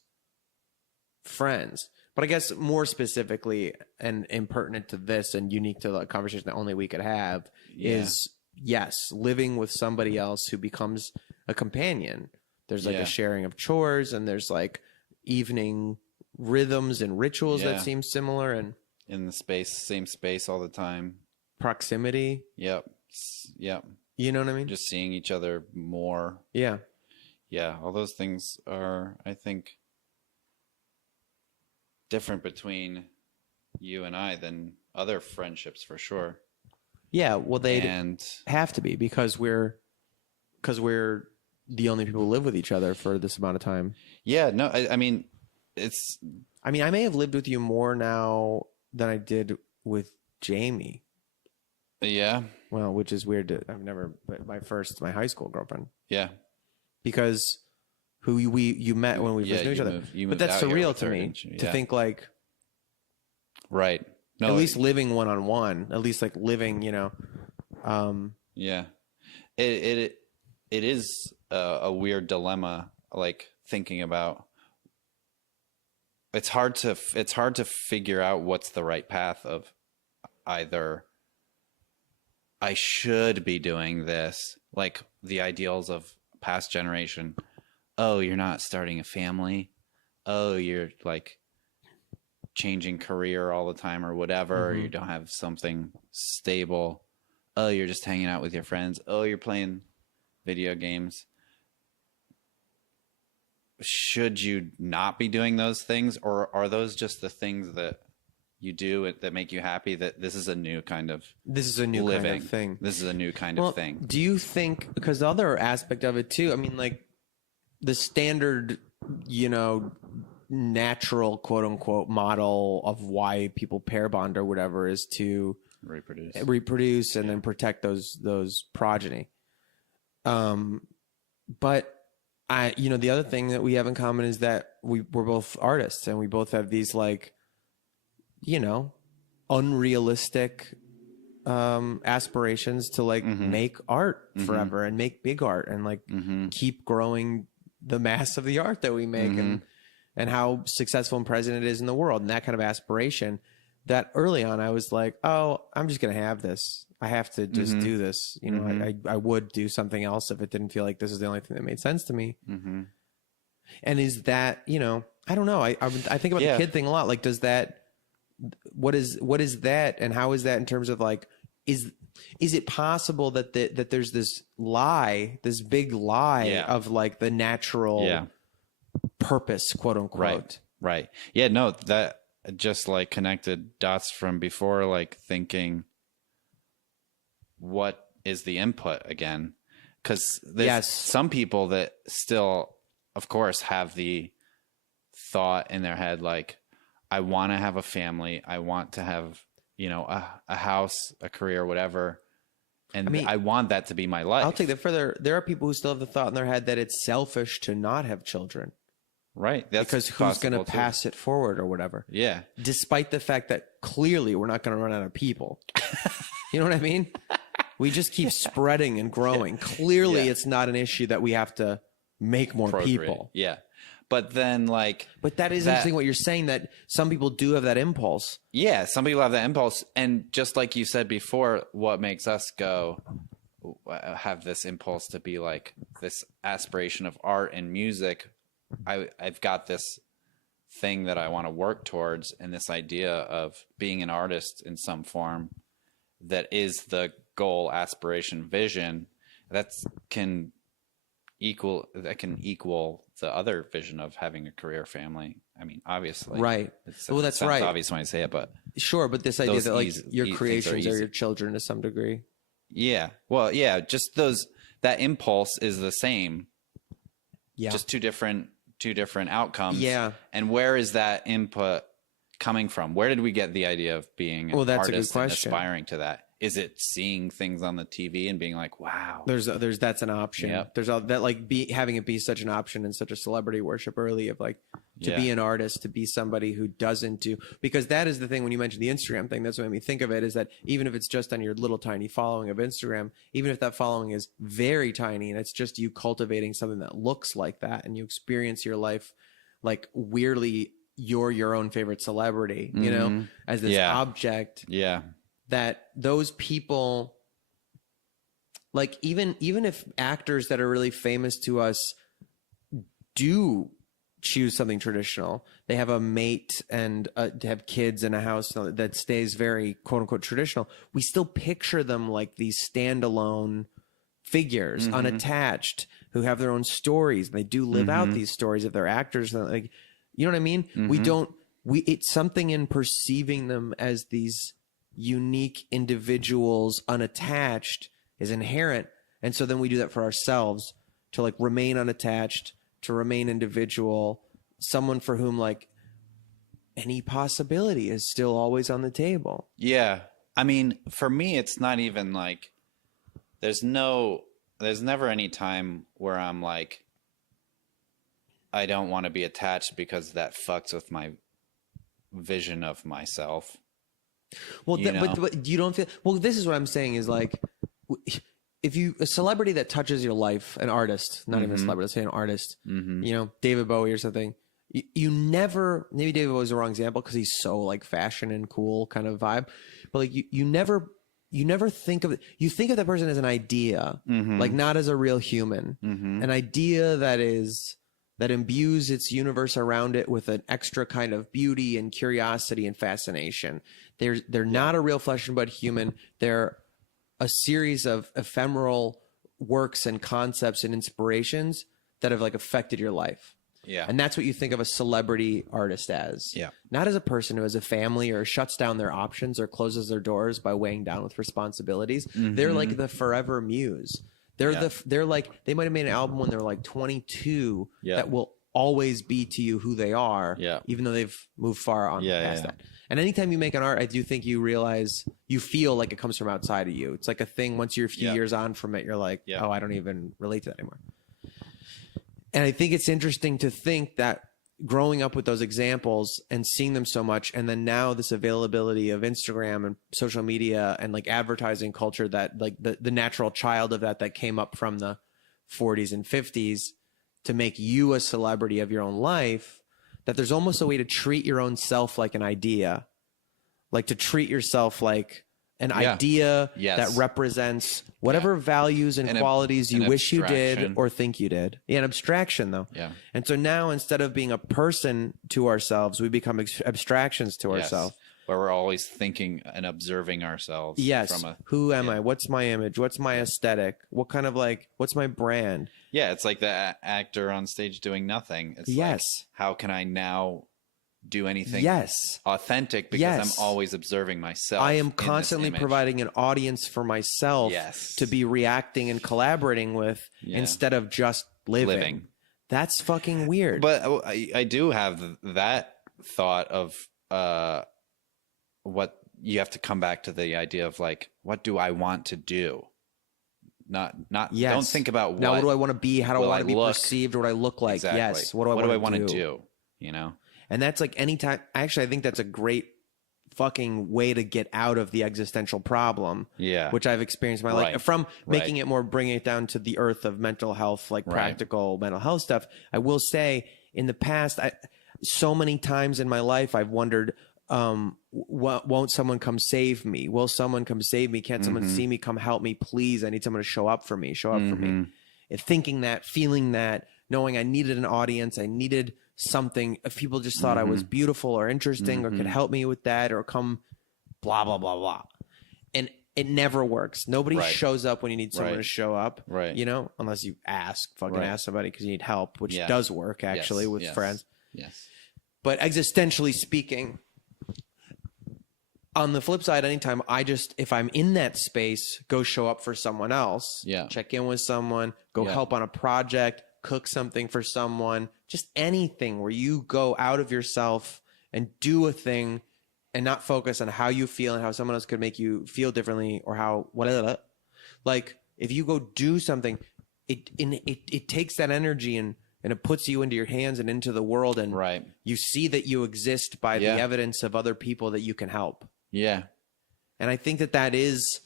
friends. But I guess more specifically and impertinent to this and unique to the conversation that only we could have is, yes, living with somebody else who becomes a companion. There's like a sharing of chores and there's like evening rhythms and rituals that seem similar and in the same space all the time. Proximity. Yep. You know what I mean? Just seeing each other more. Yeah. Yeah. All those things are, I think, different between you and I than other friendships for sure. Yeah, well, they have to be because we're the only people who live with each other for this amount of time. Yeah, no, I mean, I may have lived with you more now than I did with Jamie. Yeah. Well, which is weird. I've never my high school girlfriend. Yeah. Because who you met when we first knew each other. But that's surreal to me to think like, right. No, at least living one-on-one, at least like living, yeah, it is a weird dilemma. Like thinking about, it's hard to figure out what's the right path of either I should be doing this, like the ideals of past generation. Oh, you're not starting a family. Oh, you're like changing career all the time or whatever, or you don't have something stable. Oh, you're just hanging out with your friends. Oh, you're playing video games. Should you not be doing those things, or are those just the things that you do that make you happy? That this is a new kind of living. Kind of thing. This is a new kind of thing. Do you think, because the other aspect of it too, I mean, like the standard, natural quote unquote model of why people pair bond or whatever is to reproduce and then protect those progeny. But the other thing that we have in common is that we're both artists, and we both have these like, unrealistic aspirations to like make art forever and make big art and like keep growing the mass of the art that we make and how successful and present it is in the world, and that kind of aspiration. That early on I was like, oh, I'm just gonna have this. I have to just do this. I would do something else if it didn't feel like this is the only thing that made sense to me. And is that, I don't know. I think about the kid thing a lot. Like, does that, what is that, and how is that in terms of like, is it possible that that there's this big lie of like the natural purpose, quote unquote? Right. Yeah. No, that just like connected dots from before, like thinking, what is the input again? Because there's some people that still, of course, have the thought in their head, like, I want to have a family. I want to have, a house, a career, whatever. And I want that to be my life. I'll take that further. There are people who still have the thought in their head that it's selfish to not have children. Right. That's because who's going to pass it forward or whatever. Yeah. Despite the fact that clearly we're not going to run out of people. You know what I mean? We just keep spreading and growing. Clearly it's not an issue that we have to make more people. Yeah. But then but that is interesting what you're saying, that some people do have that impulse. Yeah. Some people have that impulse. And just like you said before, what makes us have this impulse to be like this aspiration of art and music. I've got this thing that I want to work towards, and this idea of being an artist in some form that is the goal, aspiration, vision that can equal the other vision of having a career, family. I mean, obviously, right. Well, that's right. It's obvious when I say it, but sure. But this idea that like your creations are your children to some degree. Yeah. Well, yeah. Just that impulse is the same. Yeah. Just two different outcomes. Yeah. And where is that input coming from? Where did we get the idea of being an artist and aspiring to that? Is it seeing things on the TV and being like, wow? That's an option. Yep. There's that like having it be such an option and such a celebrity worship early of like to be an artist, to be somebody who doesn't do, because that is the thing when you mentioned the Instagram thing, that's what made me think of it, is that even if it's just on your little tiny following of Instagram, even if that following is very tiny and it's just you cultivating something that looks like that, and you experience your life like weirdly you're your own favorite celebrity, as this object. Yeah. That those people, like even if actors that are really famous to us do choose something traditional, they have a mate and have kids in a house that stays very quote unquote traditional, we still picture them like these standalone figures, unattached, who have their own stories. And they do live out these stories if they're actors. Like, you know what I mean? It's something in perceiving them as these unique individuals, unattached, is inherent. And so then we do that for ourselves, to like remain unattached, to remain individual, someone for whom like any possibility is still always on the table. Yeah. I mean, for me, it's not even like, there's never any time where I'm like, I don't want to be attached because that fucks with my vision of myself. Well, but you don't feel, well, this is what I'm saying is like, if a celebrity that touches your life, an artist, not even a celebrity, let's say an artist, David Bowie or something, you never, maybe David Bowie's the wrong example because he's so like fashion and cool kind of vibe, but like you never think of it. You think of that person as an idea, like not as a real human, an idea that is that imbues its universe around it with an extra kind of beauty and curiosity and fascination. They're not a real flesh and blood human. They're a series of ephemeral works and concepts and inspirations that have like affected your life. Yeah. And that's what you think of a celebrity artist as. Yeah. Not as a person who has a family or shuts down their options or closes their doors by weighing down with responsibilities. They're like the forever muse. They're like, they might have made an album when they were like 22 that will always be to you who they are, even though they've moved far on past that. And anytime you make an art, I do think you realize, you feel like it comes from outside of you. It's like a thing, once you're a few years on from it, you're like, oh, I don't even relate to that anymore. And I think it's interesting to think that growing up with those examples and seeing them so much, and then now this availability of Instagram and social media and like advertising culture, that like the natural child of that came up from the 40s and 50s to make you a celebrity of your own life, that there's almost a way to treat your own self like an idea, like to treat yourself like an idea that represents whatever values and qualities you wish you did or think you did. Yeah, an abstraction though. Yeah. And so now, instead of being a person to ourselves, we become abstractions to ourselves. Where we're always thinking and observing ourselves. Yes. From who am I? What's my image? What's my aesthetic? What kind of like, what's my brand? Yeah. It's like the actor on stage doing nothing. It's like, how can I now do anything authentic, because I'm always observing myself. I am constantly providing an audience for myself to be reacting and collaborating with instead of just living. That's fucking weird. But I do have that thought of what you have to come back to, the idea of like, what do I want to do? Not don't think about now what do I want to be? How do I want to be perceived? Or what I look like? Exactly. Yes. What do I want to do? You know? And that's like anytime, actually, I think that's a great fucking way to get out of the existential problem. Yeah. Which I've experienced in my life. From making it more, bringing it down to the earth of mental health, like practical mental health stuff. I will say, in the past, so many times in my life, I've wondered, won't someone come save me? Will someone come save me? Can't someone see me? Come help me, please. I need someone to show up for me. Show up for me. And thinking that, feeling that, knowing I needed an audience, I needed something. If people just thought I was beautiful or interesting or could help me with that, or come blah, blah, blah, blah. And it never works. Nobody shows up when you need someone to show up, you know, unless you ask somebody because you need help, which does work actually with friends. Yes. But existentially speaking, on the flip side, anytime if I'm in that space, go show up for someone else, check in with someone, go help on a project, cook something for someone, just anything where you go out of yourself and do a thing and not focus on how you feel and how someone else could make you feel differently, or how whatever. Like if you go do something, it takes that energy and it puts you into your hands and into the world, and you see that you exist by the evidence of other people that you can help. Yeah. And I think that is,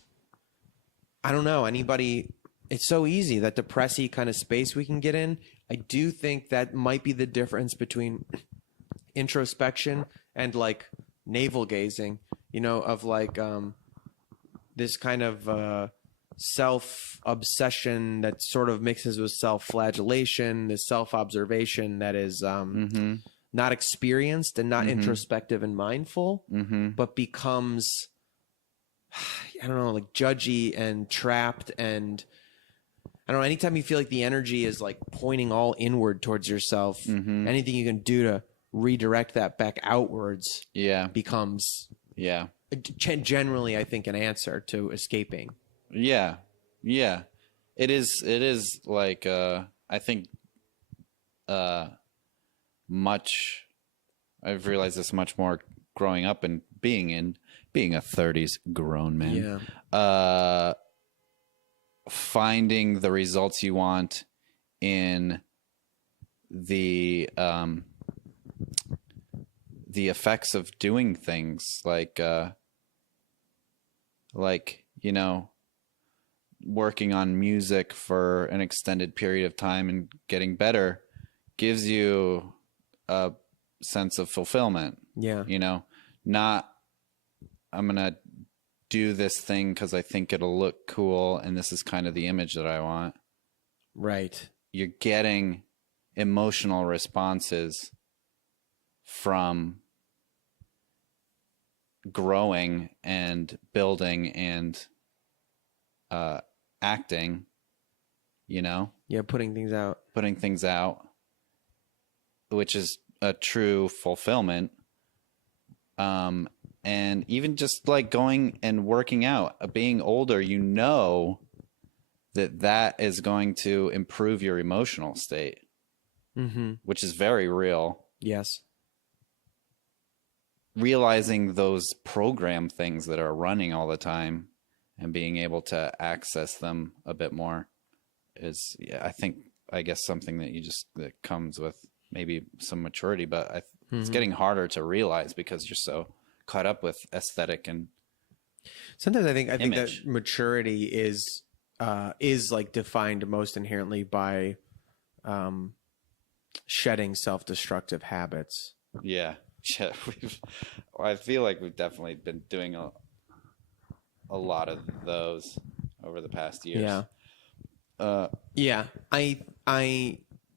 I don't know, anybody, it's so easy, that depressy kind of space we can get in. I do think that might be the difference between introspection and like navel gazing, you know, of like this kind of self-obsession that sort of mixes with self-flagellation, this self-observation that is not experienced and not introspective and mindful, but becomes, I don't know, like judgy and trapped. And I don't know, anytime you feel like the energy is like pointing all inward towards yourself, anything you can do to redirect that back outwards becomes generally, I think, an answer to escaping. Yeah. It is like, I think, I've realized this much more growing up and being a 30s grown man. Yeah. Finding the results you want in the effects of doing things like, you know, working on music for an extended period of time and getting better gives you a sense of fulfillment. Yeah. You know, not, I'm going to do this thing because I think it'll look cool and this is kind of the image that I want. Right. You're getting emotional responses from growing and building and acting, you know? Yeah, putting things out. Which is a true fulfillment. And even just like going and working out, being older, you know that is going to improve your emotional state, which is very real. Yes. Realizing those program things that are running all the time and being able to access them a bit more is, I guess something that comes with maybe some maturity, but it's getting harder to realize because you're so caught up with aesthetic and sometimes I think that maturity is like defined most inherently by shedding self-destructive habits. Yeah. I feel like we've definitely been doing a lot of those over the past years. Yeah.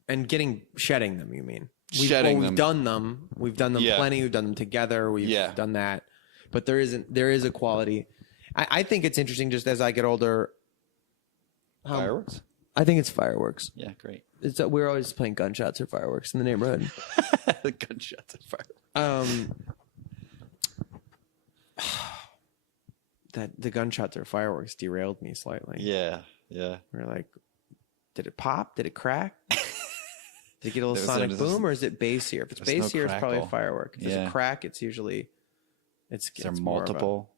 And shedding them, you mean? We've done them. We've done them plenty. We've done them together. We've done that. But there is a quality. I think it's interesting just as I get older. Fireworks? I think it's fireworks. Yeah, great. We're always playing gunshots or fireworks in the neighborhood. The gunshots and fireworks. That the gunshots or fireworks derailed me slightly. Yeah. We're like, did it pop? Did it crack? Did it get a little sonic boom, or is it bassier? If it's bassier, it's probably a firework. If there's a crack, it's usually is there multiple?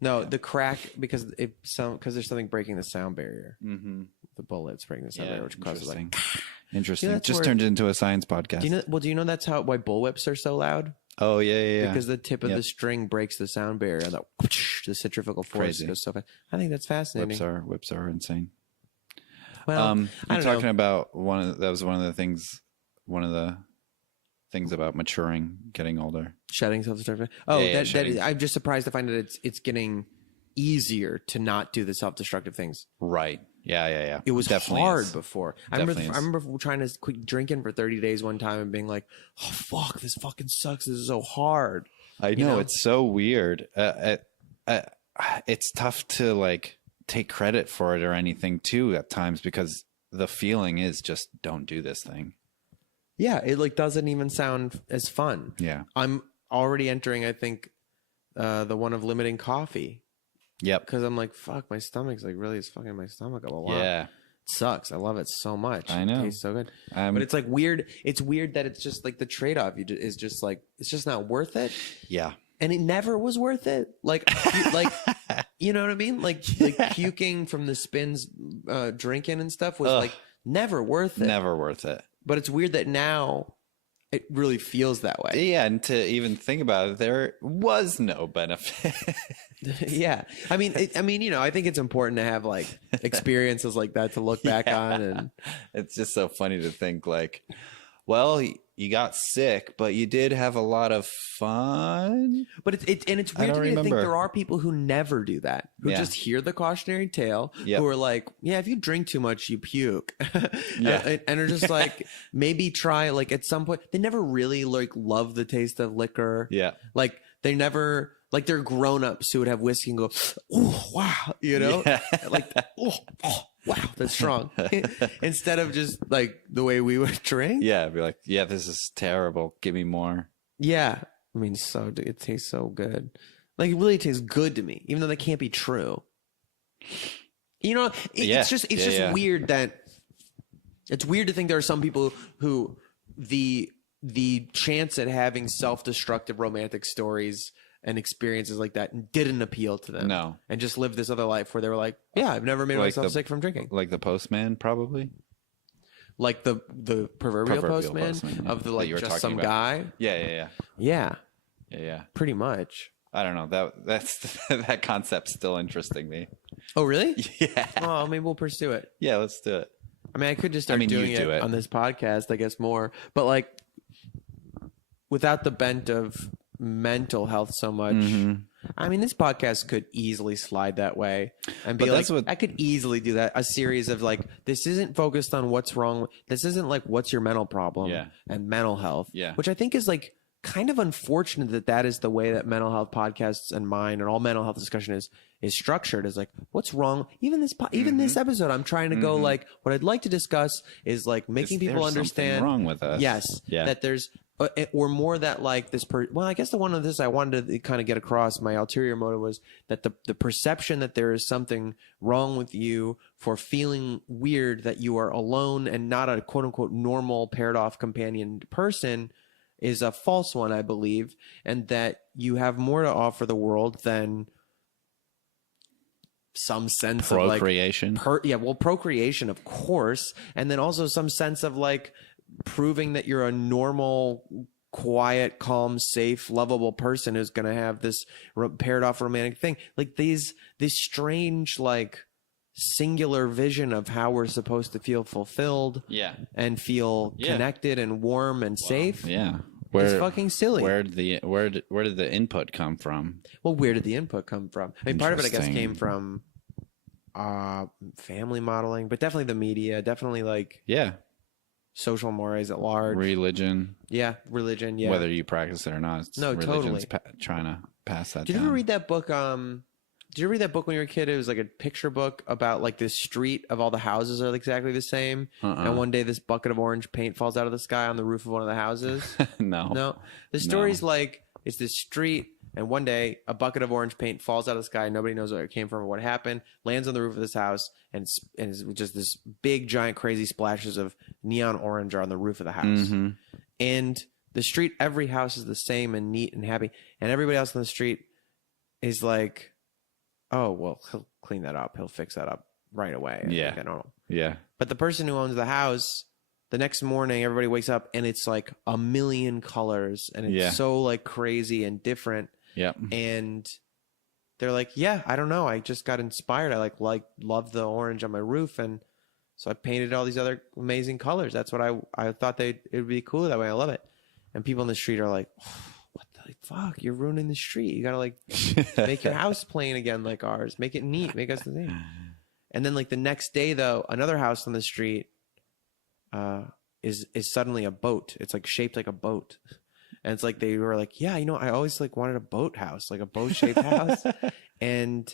The crack because there's something breaking the sound barrier. Mm-hmm. The bullets breaking the sound barrier, which causes like. Interesting. Just turned into a science podcast. Do you know that's why bullwhips are so loud? Oh yeah. Because the tip of the string breaks the sound barrier, and the centrifugal force goes so fast. I think that's fascinating. Whips are insane. Well, you're talking about one of the things about maturing, getting older, shedding self-destructive. I'm just surprised to find that it's getting easier to not do the self-destructive things. Right. Yeah. It was definitely hard before. I remember trying to quit drinking for 30 days one time and being like, "Oh fuck, this fucking sucks. This is so hard." I know it's so weird. It's tough to like take credit for it or anything too at times because the feeling is just don't do this thing. Yeah, it like doesn't even sound as fun. Yeah. I'm already entering, I think, the one of limiting coffee. Yep. Because I'm like, fuck, my stomach's like really is fucking my stomach up a lot. Yeah. It sucks. I love it so much. I know. It tastes so good. But it's like weird. It's weird that it's just like the trade-off is just like, it's just not worth it. Yeah. And it never was worth it. Like, you know what I mean? Like puking from the spins, drinking and stuff was like never worth it. Never worth it. But it's weird that now it really feels that way. Yeah, and to even think about it, there was no benefit. Yeah. I mean, I think it's important to have like experiences like that to look back on. And it's just so funny to think like, well, you got sick, but you did have a lot of fun. But it's weird to me to think there are people who never do that, who just hear the cautionary tale, who are like, yeah, if you drink too much, you puke. And are just like, maybe try like at some point. They never really like love the taste of liquor. Yeah. Like they never, like they're grown-ups who would have whiskey and go, oh, wow, you know? Yeah. Like, oh, wow, that's strong. Instead of just like the way we would drink. Yeah, be like, yeah, this is terrible. Give me more. Yeah. I mean, it tastes so good. Like it really tastes good to me, even though that can't be true. You know, it's just weird that it's weird to think there are some people who the chance at having self-destructive romantic stories and experiences like that didn't appeal to them. No. And just lived this other life where they were like, yeah, I've never made myself sick from drinking. Like the postman, probably? Like the proverbial postman of the like just some guy? Yeah. Yeah. Pretty much. I don't know. That concept's still interesting me. Oh, really? Yeah. Oh, maybe we'll pursue it. Yeah, let's do it. I mean, I could just start doing it on this podcast, I guess more. But like without the bent of mental health so much, I mean, this podcast could easily slide that way and be But like, that's what- I could easily do that. A series of like, this isn't focused on what's wrong. This isn't like, what's your mental problem Yeah. and mental health, Yeah. which I think is like kind of unfortunate that that is the way that mental health podcasts and mine and all mental health discussion is structured, is like, what's wrong? Even this episode, I'm trying to go like, what I'd like to discuss is like making Is people there understand something wrong with us? Yes. Yeah. That there's, or more that like this well, I guess the one of this I wanted to kind of get across, my ulterior motive was that the perception that there is something wrong with you for feeling weird, that you are alone and not a quote unquote normal paired off companion person, is a false one, I believe, and that you have more to offer the world than some sense procreation. of like procreation, of course, and then also some sense of like proving that you're a normal, quiet, calm, safe, lovable person who's going to have this paired off romantic thing. Like this strange, like singular vision of how we're supposed to feel fulfilled Yeah. and feel connected and warm and safe. Yeah. It's fucking silly. Where did the input come from? Well, where did the input come from? I mean, part of it, I guess, Interesting. came from family modeling, but definitely the media, definitely like Yeah. social mores at large. Religion. Yeah, religion. Yeah. Whether you practice it or not. It's No, religion's totally. trying to pass that Did down. you ever read that book? Did you read that book when you were a kid? It was like a picture book about like this street of all the houses are exactly the same. And one day this bucket of orange paint falls out of the sky on the roof of one of the houses. No. No. The story's like, it's this street, and one day a bucket of orange paint falls out of the sky. Nobody knows where it came from or what happened. Lands on the roof of this house, and it's just this big, giant, crazy splashes of neon orange are on the roof of the house. Mm-hmm. And the street, every house is the same and neat and happy. And everybody else on the street is like, oh, well, he'll clean that up. He'll fix that up right away. Yeah. I don't know. Yeah. But the person who owns the house, the next morning, everybody wakes up and it's like a million colors and it's so like crazy and different. Yep. And they're like, yeah, I don't know. I just got inspired. I like love the orange on my roof. And so I painted all these other amazing colors. That's what I thought it would be cool that way. I love it. And people in the street are like, what the fuck? You're ruining the street. You got to like make your house plain again like ours. Make it neat. Make us the same. And then like the next day though, another house on the street is suddenly a boat. It's like shaped like a boat. And it's like they were like, yeah, I always like wanted a boat house, like a boat shaped house. And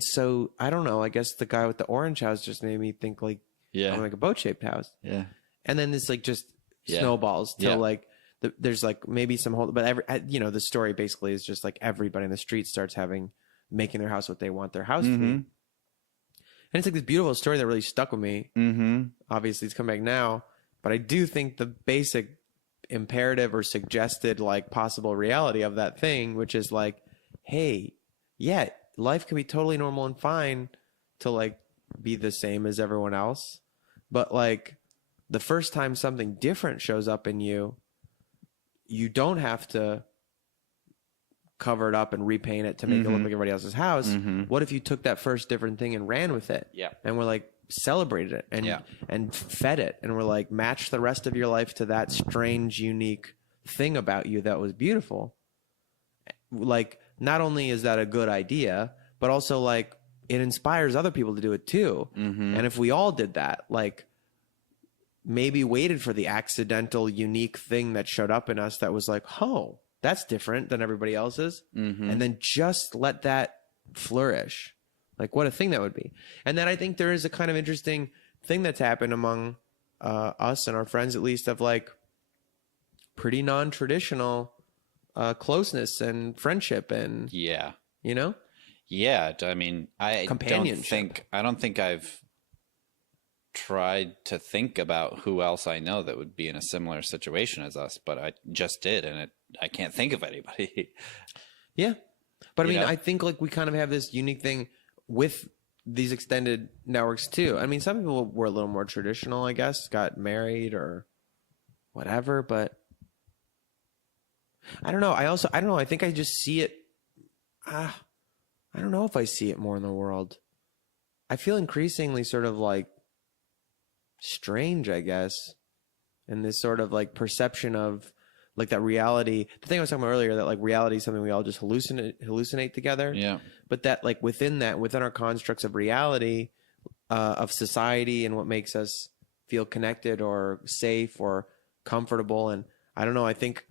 so I don't know, I guess the guy with the orange house just made me think like, I'm like a boat shaped house. Yeah. And then this like just snowballs till like there's like maybe some whole, but the story basically is just like everybody in the street starts making their house what they want their house to be. And it's like this beautiful story that really stuck with me. Mm-hmm. Obviously, it's come back now, but I do think the basic imperative or suggested like possible reality of that thing, which is like, hey, yeah, life can be totally normal and fine to like be the same as everyone else, but like the first time something different shows up in you, you don't have to cover it up and repaint it to make it look like everybody else's house. What if you took that first different thing and ran with it? Yeah. And we're like celebrated it and fed it, and we're like matched the rest of your life to that strange, unique thing about you that was beautiful. Like, not only is that a good idea, but also like it inspires other people to do it too. And if we all did that, like maybe waited for the accidental, unique thing that showed up in us that was like, oh, that's different than everybody else's. And then just let that flourish. Like what a thing that would be. And then I think there is a kind of interesting thing that's happened among us and our friends, at least, of like pretty non-traditional closeness and friendship and, Yeah. Yeah. I mean, I Companionship. don't think I've tried to think about who else I know that would be in a similar situation as us, but I just did, and I can't think of anybody. Yeah. But I mean, I think like we kind of have this unique thing with these extended networks too. I mean, some people were a little more traditional, I guess, got married or whatever, but I don't know. I don't know. I think I just see it. I don't know if I see it more in the world. I feel increasingly sort of like strange, I guess, in this sort of like perception of like that reality, the thing I was talking about earlier, that like reality is something we all just hallucinate together. Yeah. But that like within our constructs of reality, of society, and what makes us feel connected or safe or comfortable. And I don't know, I think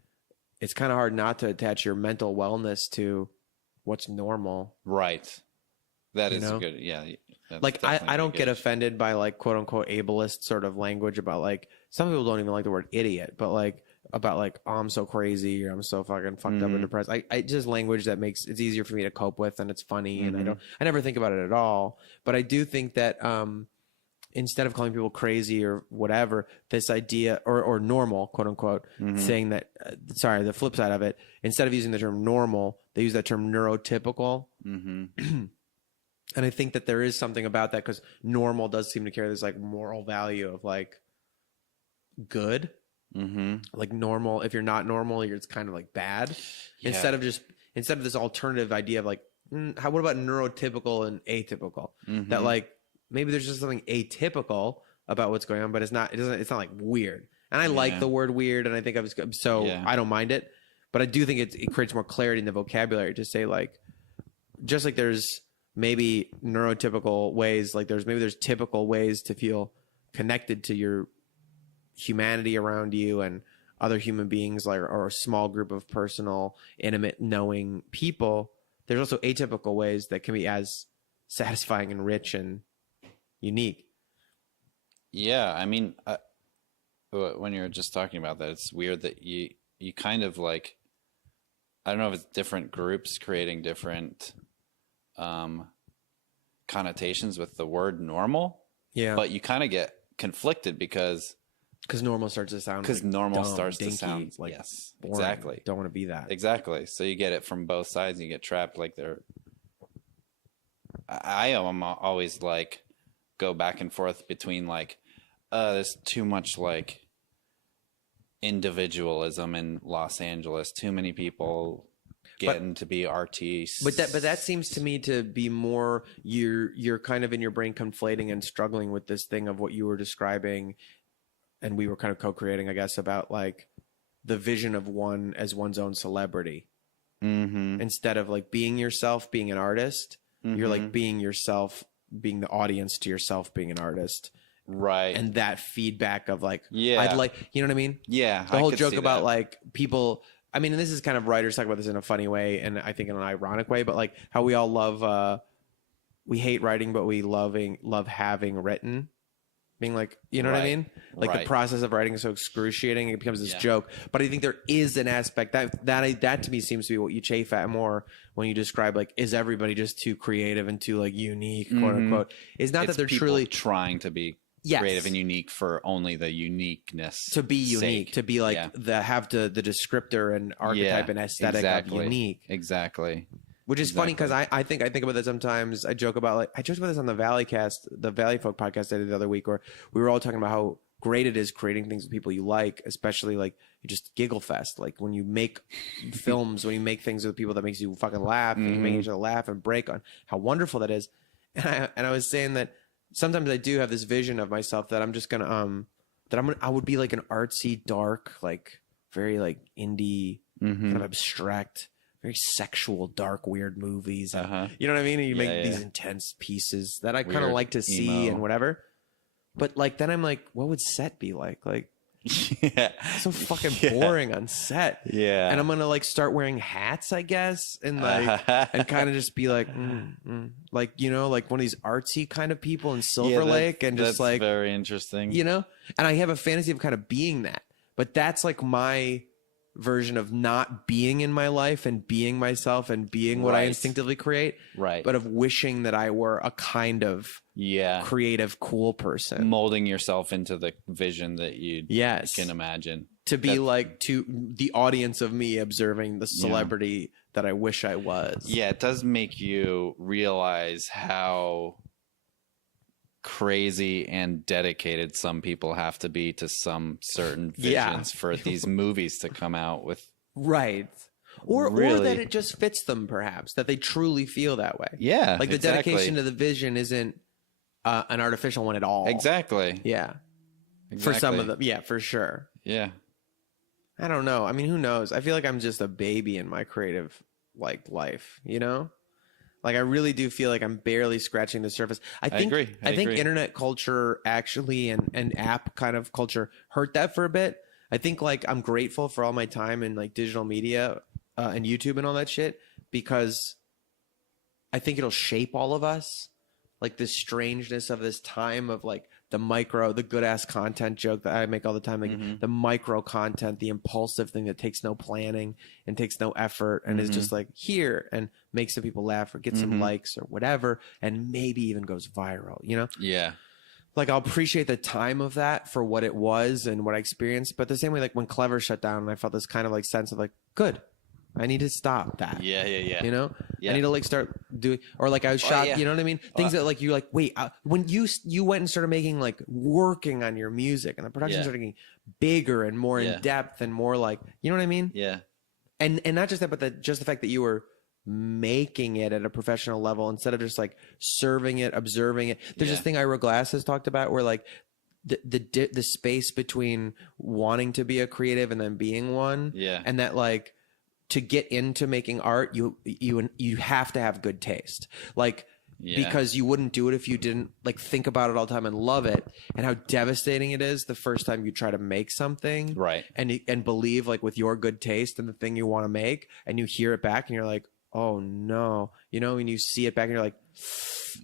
it's kind of hard not to attach your mental wellness to what's normal. Right. That is a good, yeah. Like I don't get offended by like quote unquote ableist sort of language about like, some people don't even like the word idiot, but like about like, oh, I'm so crazy or I'm so fucking fucked up and depressed. I just language that makes it's easier for me to cope with, and it's funny, and I never think about it at all. But I do think that instead of calling people crazy or whatever, this idea or normal, quote unquote, saying that the flip side of it, instead of using the term normal, they use that term neurotypical. And I think that there is something about that, because normal does seem to carry this like moral value of like good. Like normal, if you're not normal, it's kind of like bad. Yeah. Instead of this alternative idea of like, what about neurotypical and atypical? That like maybe there's just something atypical about what's going on, but it's not like weird. And I like the word weird, and I think I don't mind it, but I do think it creates more clarity in the vocabulary to say like, just like there's maybe neurotypical ways, like there's typical ways to feel connected to your humanity around you and other human beings, like, or a small group of personal, intimate, knowing people. There's also atypical ways that can be as satisfying and rich and unique. Yeah, I mean, when you're just talking about that, it's weird that you kind of like, I don't know if it's different groups creating different connotations with the word normal. Yeah, but you kind of get conflicted because normal starts to sound like normal dumb, starts dinky, to sound like yes, boring. Exactly. Don't want to be that. Exactly. So you get it from both sides, and you get trapped. Like I am always like go back and forth between like, there's too much like individualism in Los Angeles. Too many people getting to be artists. But that seems to me to be more you're kind of in your brain conflating and struggling with this thing of what you were describing. And we were kind of co-creating, I guess, about like the vision of one as one's own celebrity. Instead of like being yourself, being an artist, you're like being yourself, being the audience to yourself, being an artist. Right. And that feedback of like, I'd like, you know what I mean? Yeah. The whole joke about like people, I mean, and this is kind of writers talk about this in a funny way, and I think in an ironic way, but like how we all love, we hate writing, but we love having written. Being like, you know what I mean? Like the process of writing is so excruciating, it becomes this joke. But I think there is an aspect that to me seems to be what you chafe at more when you describe like, is everybody just too creative and too like unique, quote unquote? It's not that they're truly trying to be creative and unique for only the uniqueness to be unique, to be like the descriptor and archetype and aesthetic of unique. Exactly. Which is funny because I think about that sometimes. I joked about this on the Valleycast, the Valley Folk podcast I did the other week, where we were all talking about how great it is creating things with people you like, especially like you just giggle fest. Like when you make films, when you make things with people that makes you fucking laugh, and you make each other laugh and break on how wonderful that is. And I was saying that sometimes I do have this vision of myself that I'm just gonna I would be like an artsy, dark, like very like indie, kind of abstract, very sexual, dark, weird movies. You know what I mean? And you make these intense pieces that I kind of like to see and whatever. But like, then I'm like, what would set be like? Like, so fucking boring on set. Yeah. And I'm going to like start wearing hats, I guess. And like, and kind of just be like, like, you know, like one of these artsy kind of people in Silver Lake. And just like, very interesting, you know, and I have a fantasy of kind of being that, but that's like my version of not being in my life and being myself and being what I instinctively create, but of wishing that I were a kind of creative, cool person, molding yourself into the vision that you can imagine, to be like to the audience of me observing the celebrity that I wish I was. Yeah, it does make you realize how crazy and dedicated some people have to be to some certain visions for these movies to come out with. Or that it just fits them, perhaps, that they truly feel that way. Yeah. Like the dedication to the vision isn't an artificial one at all. Exactly. Yeah. For some of them. Yeah, for sure. Yeah. I don't know. I mean, who knows? I feel like I'm just a baby in my creative life, you know? Like I really do feel like I'm barely scratching the surface. I agree. I think internet culture actually and app kind of culture hurt that for a bit. I think like I'm grateful for all my time in like digital media and YouTube and all that shit because I think it'll shape all of us. Like this strangeness of this time of like the good ass content joke that I make all the time, like the micro content, the impulsive thing that takes no planning and takes no effort and is just like here and makes some people laugh or get some likes or whatever and maybe even goes viral, you know? Yeah. Like I'll appreciate the time of that for what it was and what I experienced. But the same way, like when Clever shut down, and I felt this kind of like sense of like, good, I need to stop that. Yeah. You know, Yeah. I need to like start doing, or like I was shocked. You know what I mean? Things that like you're like, wait, when you went and started making like working on your music and the production started getting bigger and more in depth and more like, you know what I mean? Yeah. And not just that, but just the fact that you were making it at a professional level instead of just like serving it, observing it. There's this thing Ira Glass has talked about where like the space between wanting to be a creative and then being one. Yeah. And that like to get into making art, you have to have good taste. Like because you wouldn't do it if you didn't like think about it all the time and love it, and how devastating it is the first time you try to make something, right? And believe like with your good taste and the thing you want to make, and you hear it back and you're like, oh no, you know, and you see it back and you're like,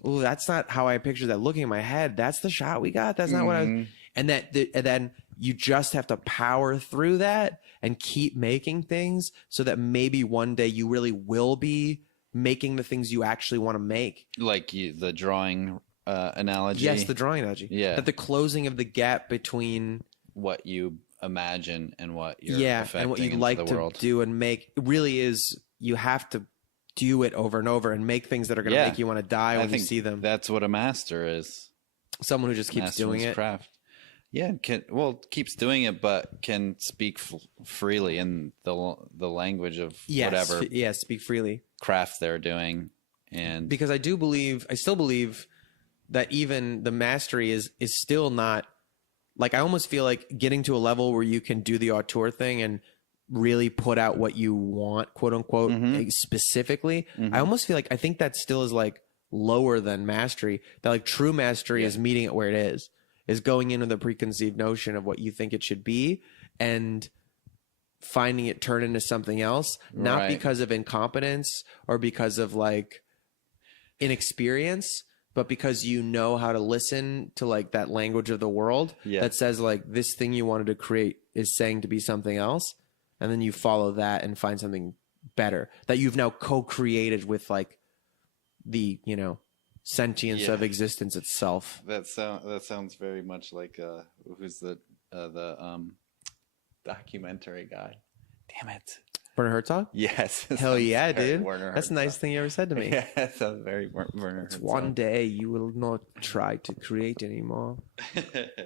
oh, that's not how I pictured that looking in my head. That's the shot we got. That's not what I was. And and then you just have to power through that and keep making things so that maybe one day you really will be making the things you actually want to make. Like the drawing analogy. Yes, the drawing analogy. Yeah. That the closing of the gap between what you imagine and what you're and what you'd like to do and make really is you have to do it over and over and make things that are going to make you want to die when you see them. That's what a master is. Someone who just keeps doing it. Craft. Yeah, keeps doing it, but can speak freely in the language of whatever. Yeah, speak freely. Craft they're doing, and because I still believe that even the mastery is still not like, I almost feel like getting to a level where you can do the auteur thing and really put out what you want, quote unquote, specifically. I almost feel like I think that still is like lower than mastery. That like true mastery is meeting it where it is going in with a preconceived notion of what you think it should be and finding it turn into something else, not because of incompetence or because of like inexperience, but because you know how to listen to like that language of the world that says like this thing you wanted to create is saying to be something else. And then you follow that and find something better that you've now co-created with like the, you know, sentience of existence itself. That sounds very much like who's the documentary guy? Damn it, Werner Herzog? Yes. Hell yeah, dude. Werner That's the nicest thing you ever said to me. Yeah, that sounds very Werner Herzog. One day you will not try to create anymore,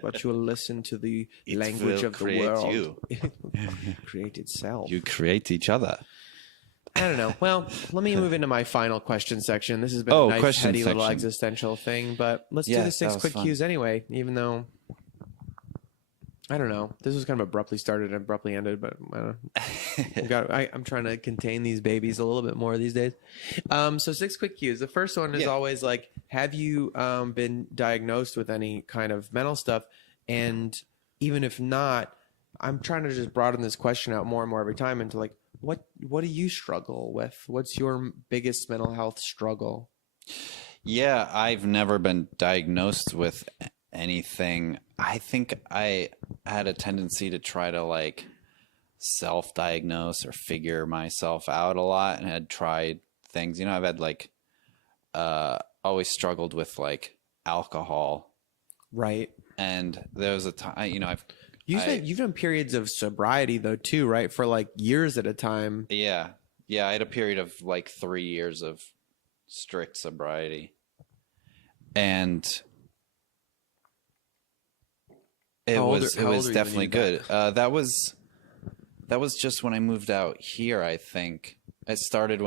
but you will listen to the language of the world. You. It will create itself. You create each other. I don't know. Well, let me move into my final question section. This has been a nice, heady little existential thing, but let's do the 6 quick cues anyway, even though, I don't know. This was kind of abruptly started and abruptly ended, but I don't know. I'm trying to contain these babies a little bit more these days. So 6 quick cues. The first one is always like, have you been diagnosed with any kind of mental stuff? And even if not, I'm trying to just broaden this question out more and more every time into like, what do you struggle with? What's your biggest mental health struggle? Yeah, I've never been diagnosed with anything. I think I had a tendency to try to like self-diagnose or figure myself out a lot, and had tried things. You know, I've had like always struggled with like alcohol. Right. And there was a time, you know, You've done periods of sobriety though too, right? For like years at a time. Yeah. Yeah, I had a period of like 3 years of strict sobriety. And it was definitely good. That was just when I moved out here, I think. It started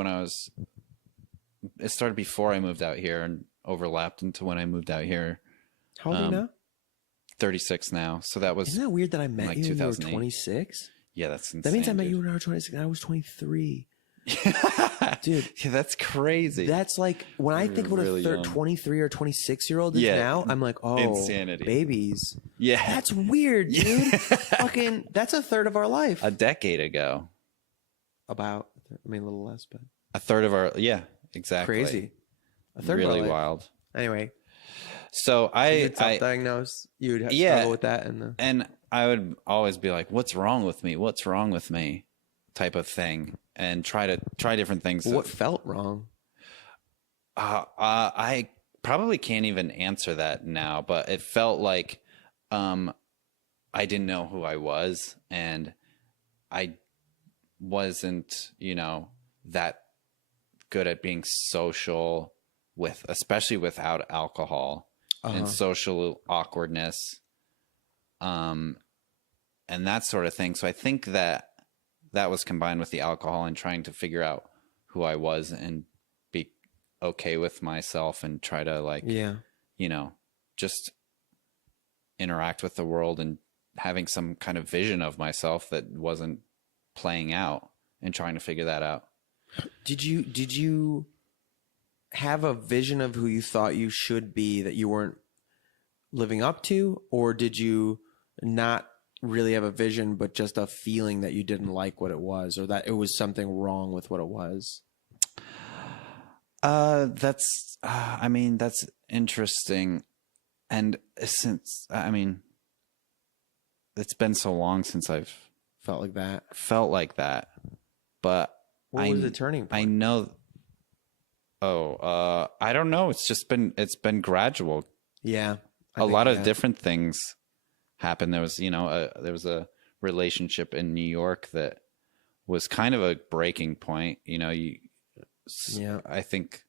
before I moved out here and overlapped into when I moved out here. How old are you now? 36 now. So that was, isn't that weird that I met like you when you were 26? Yeah, that's insane. That means I met dude. you when I was 26 and I was 23. Dude, yeah, that's crazy. that's like when I think what really a young. 23 or 26-year-old is Yeah. now, I'm like, oh, Insanity. babies. Yeah. That's weird, dude. Fucking, that's a third of our life. A decade ago. A little less, but A third of our, yeah, exactly. crazy. A third Really of our life. wild. Anyway, So you would self-diagnose. You would struggle with that, and I would always be like, "What's wrong with me? What's wrong with me?" type of thing, and try different things. What felt wrong? I probably can't even answer that now, but it felt like I didn't know who I was, and I wasn't, that good at being social especially without alcohol. And social awkwardness, and that sort of thing. So I think that was combined with the alcohol and trying to figure out who I was and be okay with myself and try to just interact with the world and having some kind of vision of myself that wasn't playing out and trying to figure that out. Did you have a vision of who you thought you should be that you weren't living up to, or did you not really have a vision but just a feeling that you didn't like what it was, or that it was something wrong with what it was? That's interesting. And since it's been so long since I've Felt like that. But What was the turning point? I know. I don't know. It's been gradual. Yeah. A lot of different things happened. There was, there was a relationship in New York that was kind of a breaking point. I think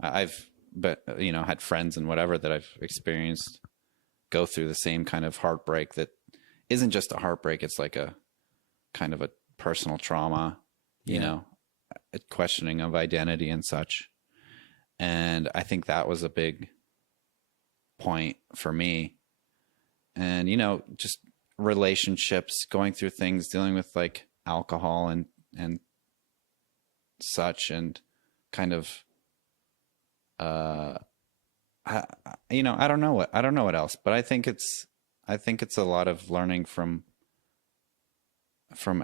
I've had friends and whatever that I've experienced go through the same kind of heartbreak that isn't just a heartbreak. It's like a kind of a personal trauma, a questioning of identity and such. And I think that was a big point for me. And, just relationships, going through things, dealing with like alcohol and such, and kind of, I don't know what else, but I think it's a lot of learning from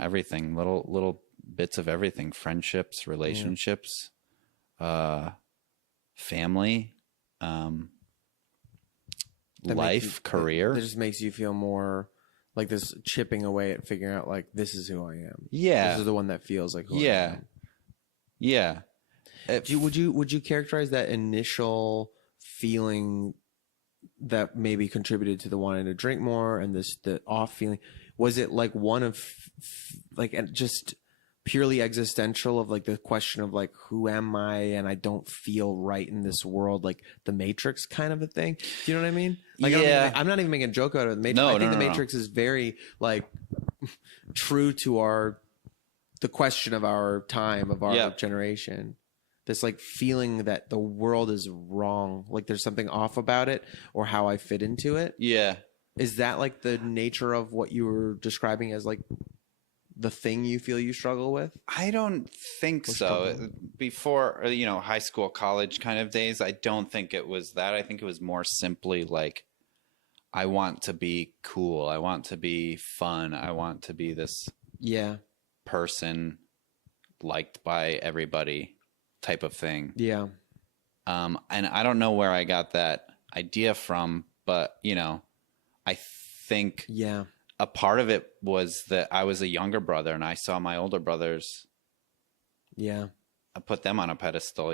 everything, little bits of everything, friendships, relationships, family, life, career. It just makes you feel more like this chipping away at figuring out like, this is who I am. Yeah. This is the one that feels like who I am. Yeah. Would you characterize that initial feeling that maybe contributed to the wanting to drink more and the off feeling? Was it like one of just purely existential of like the question of like, who am I? And I don't feel right in this world, like the Matrix kind of a thing. Do you know what I mean? Like, yeah. I'm not even making a joke out of the Matrix. No, I think no, the Matrix is very like true to the question of our time, of our generation. This like feeling that the world is wrong, like there's something off about it or how I fit into it. Yeah. Is that like the nature of what you were describing as like the thing you feel you struggle with? I don't think so. Before, high school, college kind of days, I don't think it was that. I think it was more simply like, I want to be cool. I want to be fun. I want to be this person liked by everybody type of thing. Yeah. And I don't know where I got that idea from, but, I think a part of it was that I was a younger brother and I saw my older brothers. Yeah. I put them on a pedestal,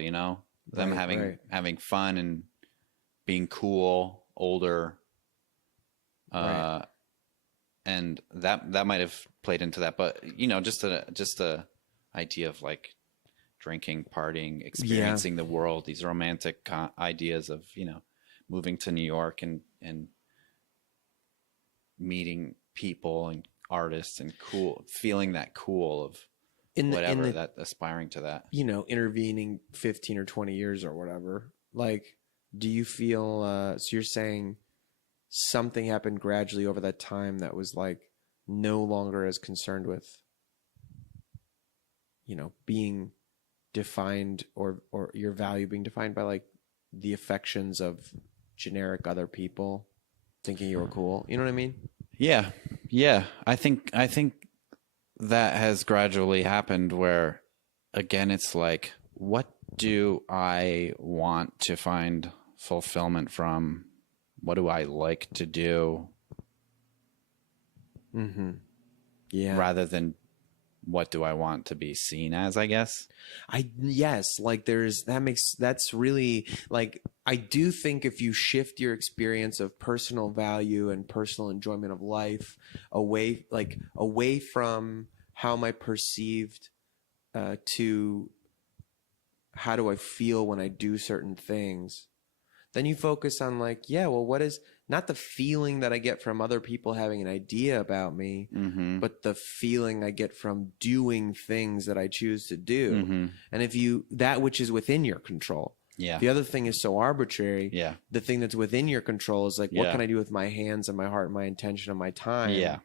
them having fun and being cool, older. And that might have played into that, but just a idea of like drinking, partying, experiencing the world, these romantic ideas of, moving to New York and meeting people and artists and feeling that cool of that aspiring to that, intervening 15 or 20 years or whatever. Like, do you feel, so you're saying something happened gradually over that time that was like no longer as concerned with, being defined or your value being defined by like the affections of generic other people thinking you were cool. You know what I mean? Yeah. Yeah. I think that has gradually happened where, again, it's like, what do I want to find fulfillment from? What do I like to do? Mm-hmm. Yeah. Rather than what do I want to be seen as, I guess. Yes, like that's really like, I do think if you shift your experience of personal value and personal enjoyment of life away from how am I perceived to how do I feel when I do certain things, then you focus on like, yeah, well, what is not the feeling that I get from other people having an idea about me, but the feeling I get from doing things that I choose to do. And if that which is within your control. Yeah. The other thing is so arbitrary. Yeah. The thing that's within your control is like, what can I do with my hands and my heart and my intention and my time? Yeah.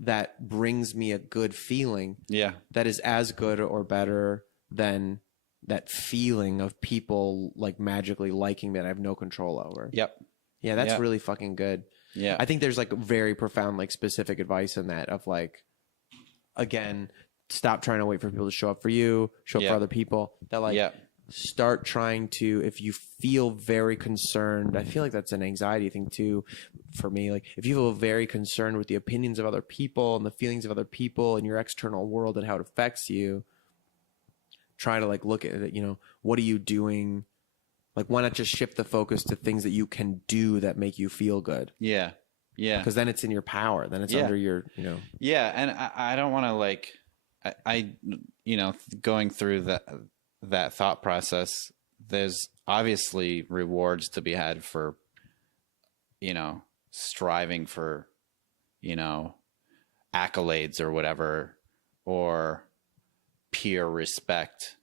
That brings me a good feeling. Yeah. That is as good or better than that feeling of people like magically liking me that I have no control over. Yep. Yeah, that's really fucking good. Yeah. I think there's like very profound, like specific advice in that of like, again, stop trying to wait for people to show up for you, show up for other people. That like start trying to, if you feel very concerned, I feel like that's an anxiety thing too for me. Like if you feel very concerned with the opinions of other people and the feelings of other people and your external world and how it affects you, try to like look at it, what are you doing? Like, why not just shift the focus to things that you can do that make you feel good? Yeah. Yeah. Because then it's in your power. Then it's under your, Yeah. And I don't want to like, going through that thought process, there's obviously rewards to be had for, striving for, accolades or whatever, or peer respect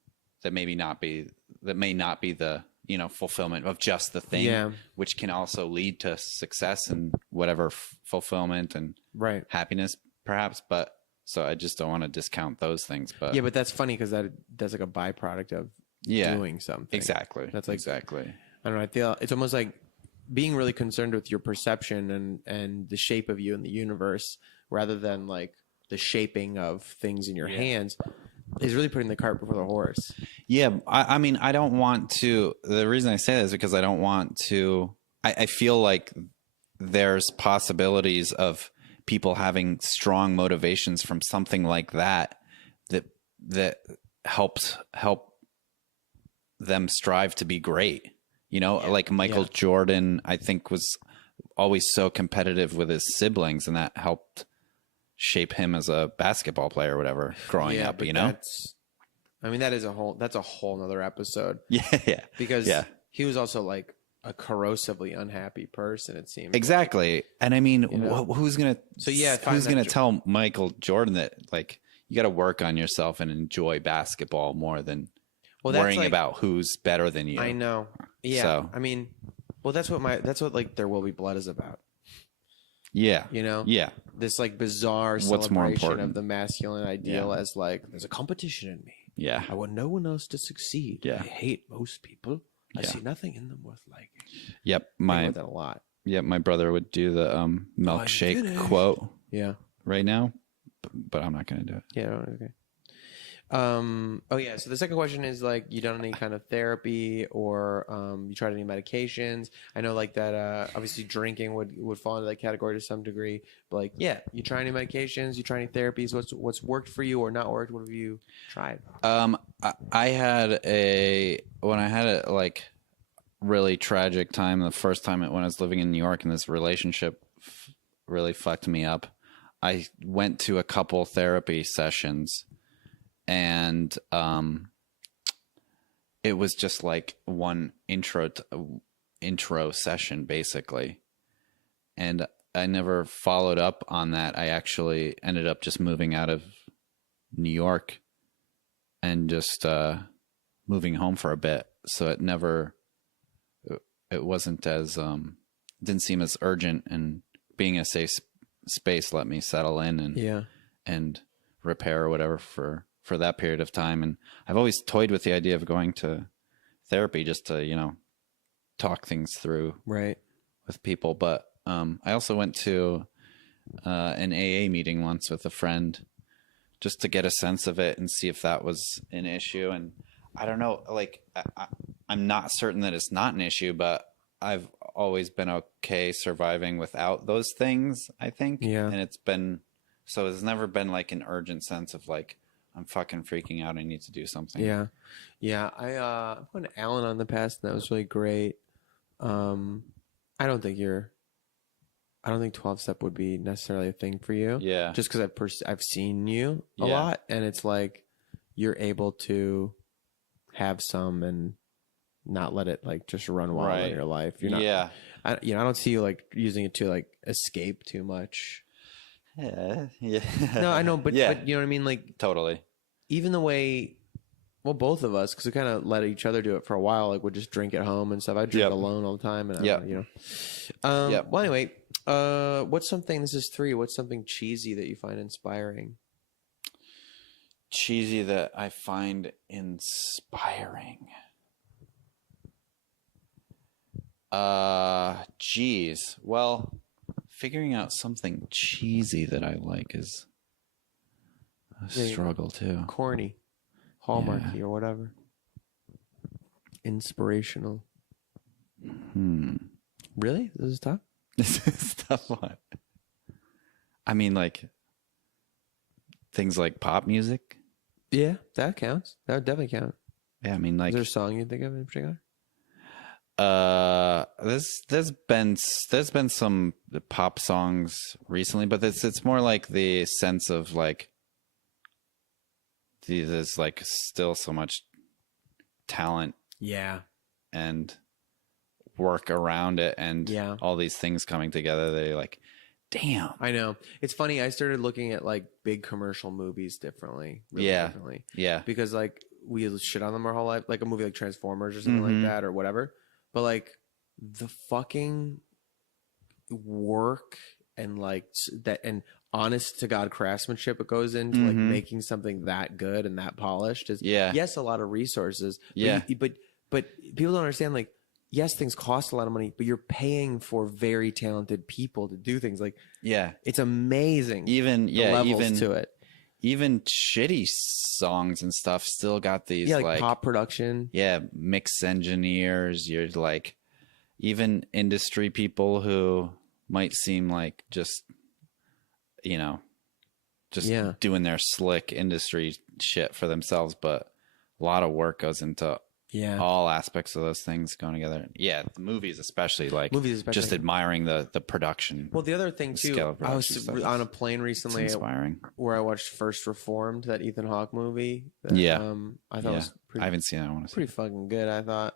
that may not be the, fulfillment of just the thing, which can also lead to success and whatever fulfillment and happiness perhaps. But so I just don't want to discount those things. But yeah, but that's funny because that's like a byproduct of doing something. Exactly. That's like, exactly. I don't know. I feel it's almost like being really concerned with your perception and the shape of you in the universe rather than like the shaping of things in your hands. Is really putting the cart before the horse. Yeah. I mean, I don't want to, the reason I say that is because I don't want to, I feel like there's possibilities of people having strong motivations from something like that help them strive to be great. Like Michael Jordan, I think was always so competitive with his siblings, and that helped shape him as a basketball player or whatever growing up, that's a whole nother episode. Yeah. Because he was also like a corrosively unhappy person, it seems. Exactly. Like. And I mean, who's going to tell Michael Jordan that like, you got to work on yourself and enjoy basketball more than worrying about who's better than you. I know. Yeah. So, I mean, well, that's what like There Will Be Blood is about. Yeah. Yeah. This like bizarre celebration of the masculine ideal as like, there's a competition in me. Yeah. I want no one else to succeed. Yeah. I hate most people. I see nothing in them worth liking. Yep. I that a lot. Yeah. My brother would do the milkshake quote. Yeah. Right now, but I'm not going to do it. Yeah. Okay. So the second question is like, you done any kind of therapy or you tried any medications? I know like that obviously drinking would fall into that category to some degree, but like, you try any medications, you try any therapies, what's worked for you or not worked? What have you tried? I had when I had a like really tragic time the first time when I was living in New York, and this relationship really fucked me up. I went to a couple therapy sessions. And it was just like one intro session, basically. And I never followed up on that. I actually ended up just moving out of New York and just moving home for a bit. So it wasn't as didn't seem as urgent, and being a safe space let me settle in and repair or whatever for that period of time. And I've always toyed with the idea of going to therapy just to, you know, talk things through with people. But I also went to an AA meeting once with a friend just to get a sense of it and see if that was an issue. And I don't know, like, I'm not certain that it's not an issue, but I've always been okay surviving without those things, I think. Yeah. And it's never been like an urgent sense of like, I'm fucking freaking out. I need to do something. Yeah. Yeah. I went to Alan on the past, and that was really great. I don't think 12-step would be necessarily a thing for you. Yeah. Just because I've seen you a lot, and it's like you're able to have some and not let it like just run wild in your life. You're not. I don't see you like using it to like escape too much. Yeah. No, I know, but you know what I mean. Like totally. Even the way. Well, both of us, because we kind of let each other do it for a while. Like, we'd just drink at home and stuff. I drink alone all the time. And you know. Well, anyway, what's something? This is 3. What's something cheesy that you find inspiring? Cheesy that I find inspiring. Geez. Well, figuring out something cheesy that I like is a struggle too. Corny. Hallmarky or whatever. Inspirational. Really? This is tough? This is tough one. I mean, like, things like pop music. Yeah, that counts. That would definitely count. Yeah, I mean, like... Is there a song you think of in particular? There's been some pop songs recently, but it's more like the sense of, like, there's like still so much talent and work around it and all these things coming together. They're like, damn. I know. It's funny. I started looking at like big commercial movies differently. Differently. Yeah. Because like we shit on them our whole life, like a movie like Transformers or something like that or whatever. But like the fucking work and like that and honest to God craftsmanship it goes into like making something that good and that polished is yes, a lot of resources. But people don't understand, like, yes, things cost a lot of money, but you're paying for very talented people to do things. Like, it's amazing. Even levels to it. Even shitty songs and stuff still got these like pop production. Mix engineers. You're like, even industry people who might seem like just, you know, just doing their slick industry shit for themselves, but a lot of work goes into all aspects of those things going together. The movies especially, just admiring the production. Well, the other thing too, I was on a plane recently where I watched First Reformed, that Ethan Hawke movie. That, I thought was pretty, I haven't seen that. I want to see. Pretty fucking good, I thought.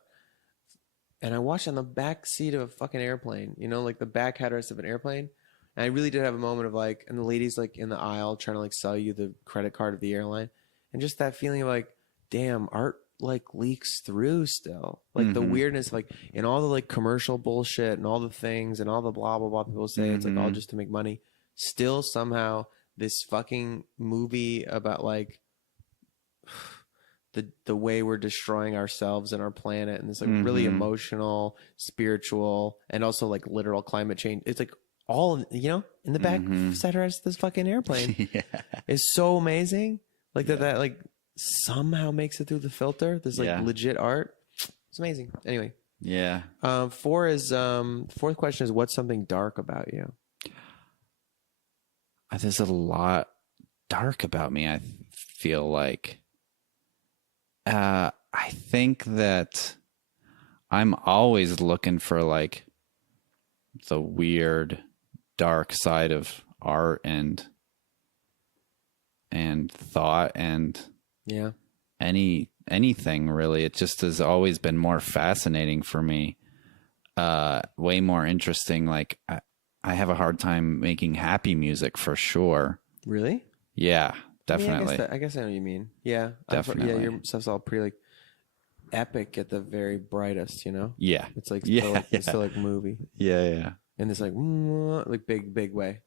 And I watched on the back seat of a fucking airplane, you know, like the back headrest of an airplane. And I really did have a moment of like, and the lady's like in the aisle trying to like sell you the credit card of the airline. And just that feeling of like, damn, art like leaks through still. Like the weirdness, like in all the like commercial bullshit and all the things and all the blah, blah, blah people say it's like all just to make money. Still somehow this fucking movie about like the way we're destroying ourselves and our planet and this like really emotional, spiritual, and also like literal climate change. It's like, all, you know, in the back center of this fucking airplane is so amazing. Like that like somehow makes it through the filter. This like legit art. It's amazing. Anyway. Yeah. 4 is fourth question is, what's something dark about you? There's a lot dark about me. I feel like, I think that I'm always looking for like the weird dark side of art and thought and anything really. It just has always been more fascinating for me, way more interesting. Like I have a hard time making happy music for sure. Really? Yeah, definitely. I guess I know what you mean. Yeah, definitely. Your stuff's all pretty like epic at the very brightest, you know? Yeah. It's like, it's still like movie. Yeah. In this like big way.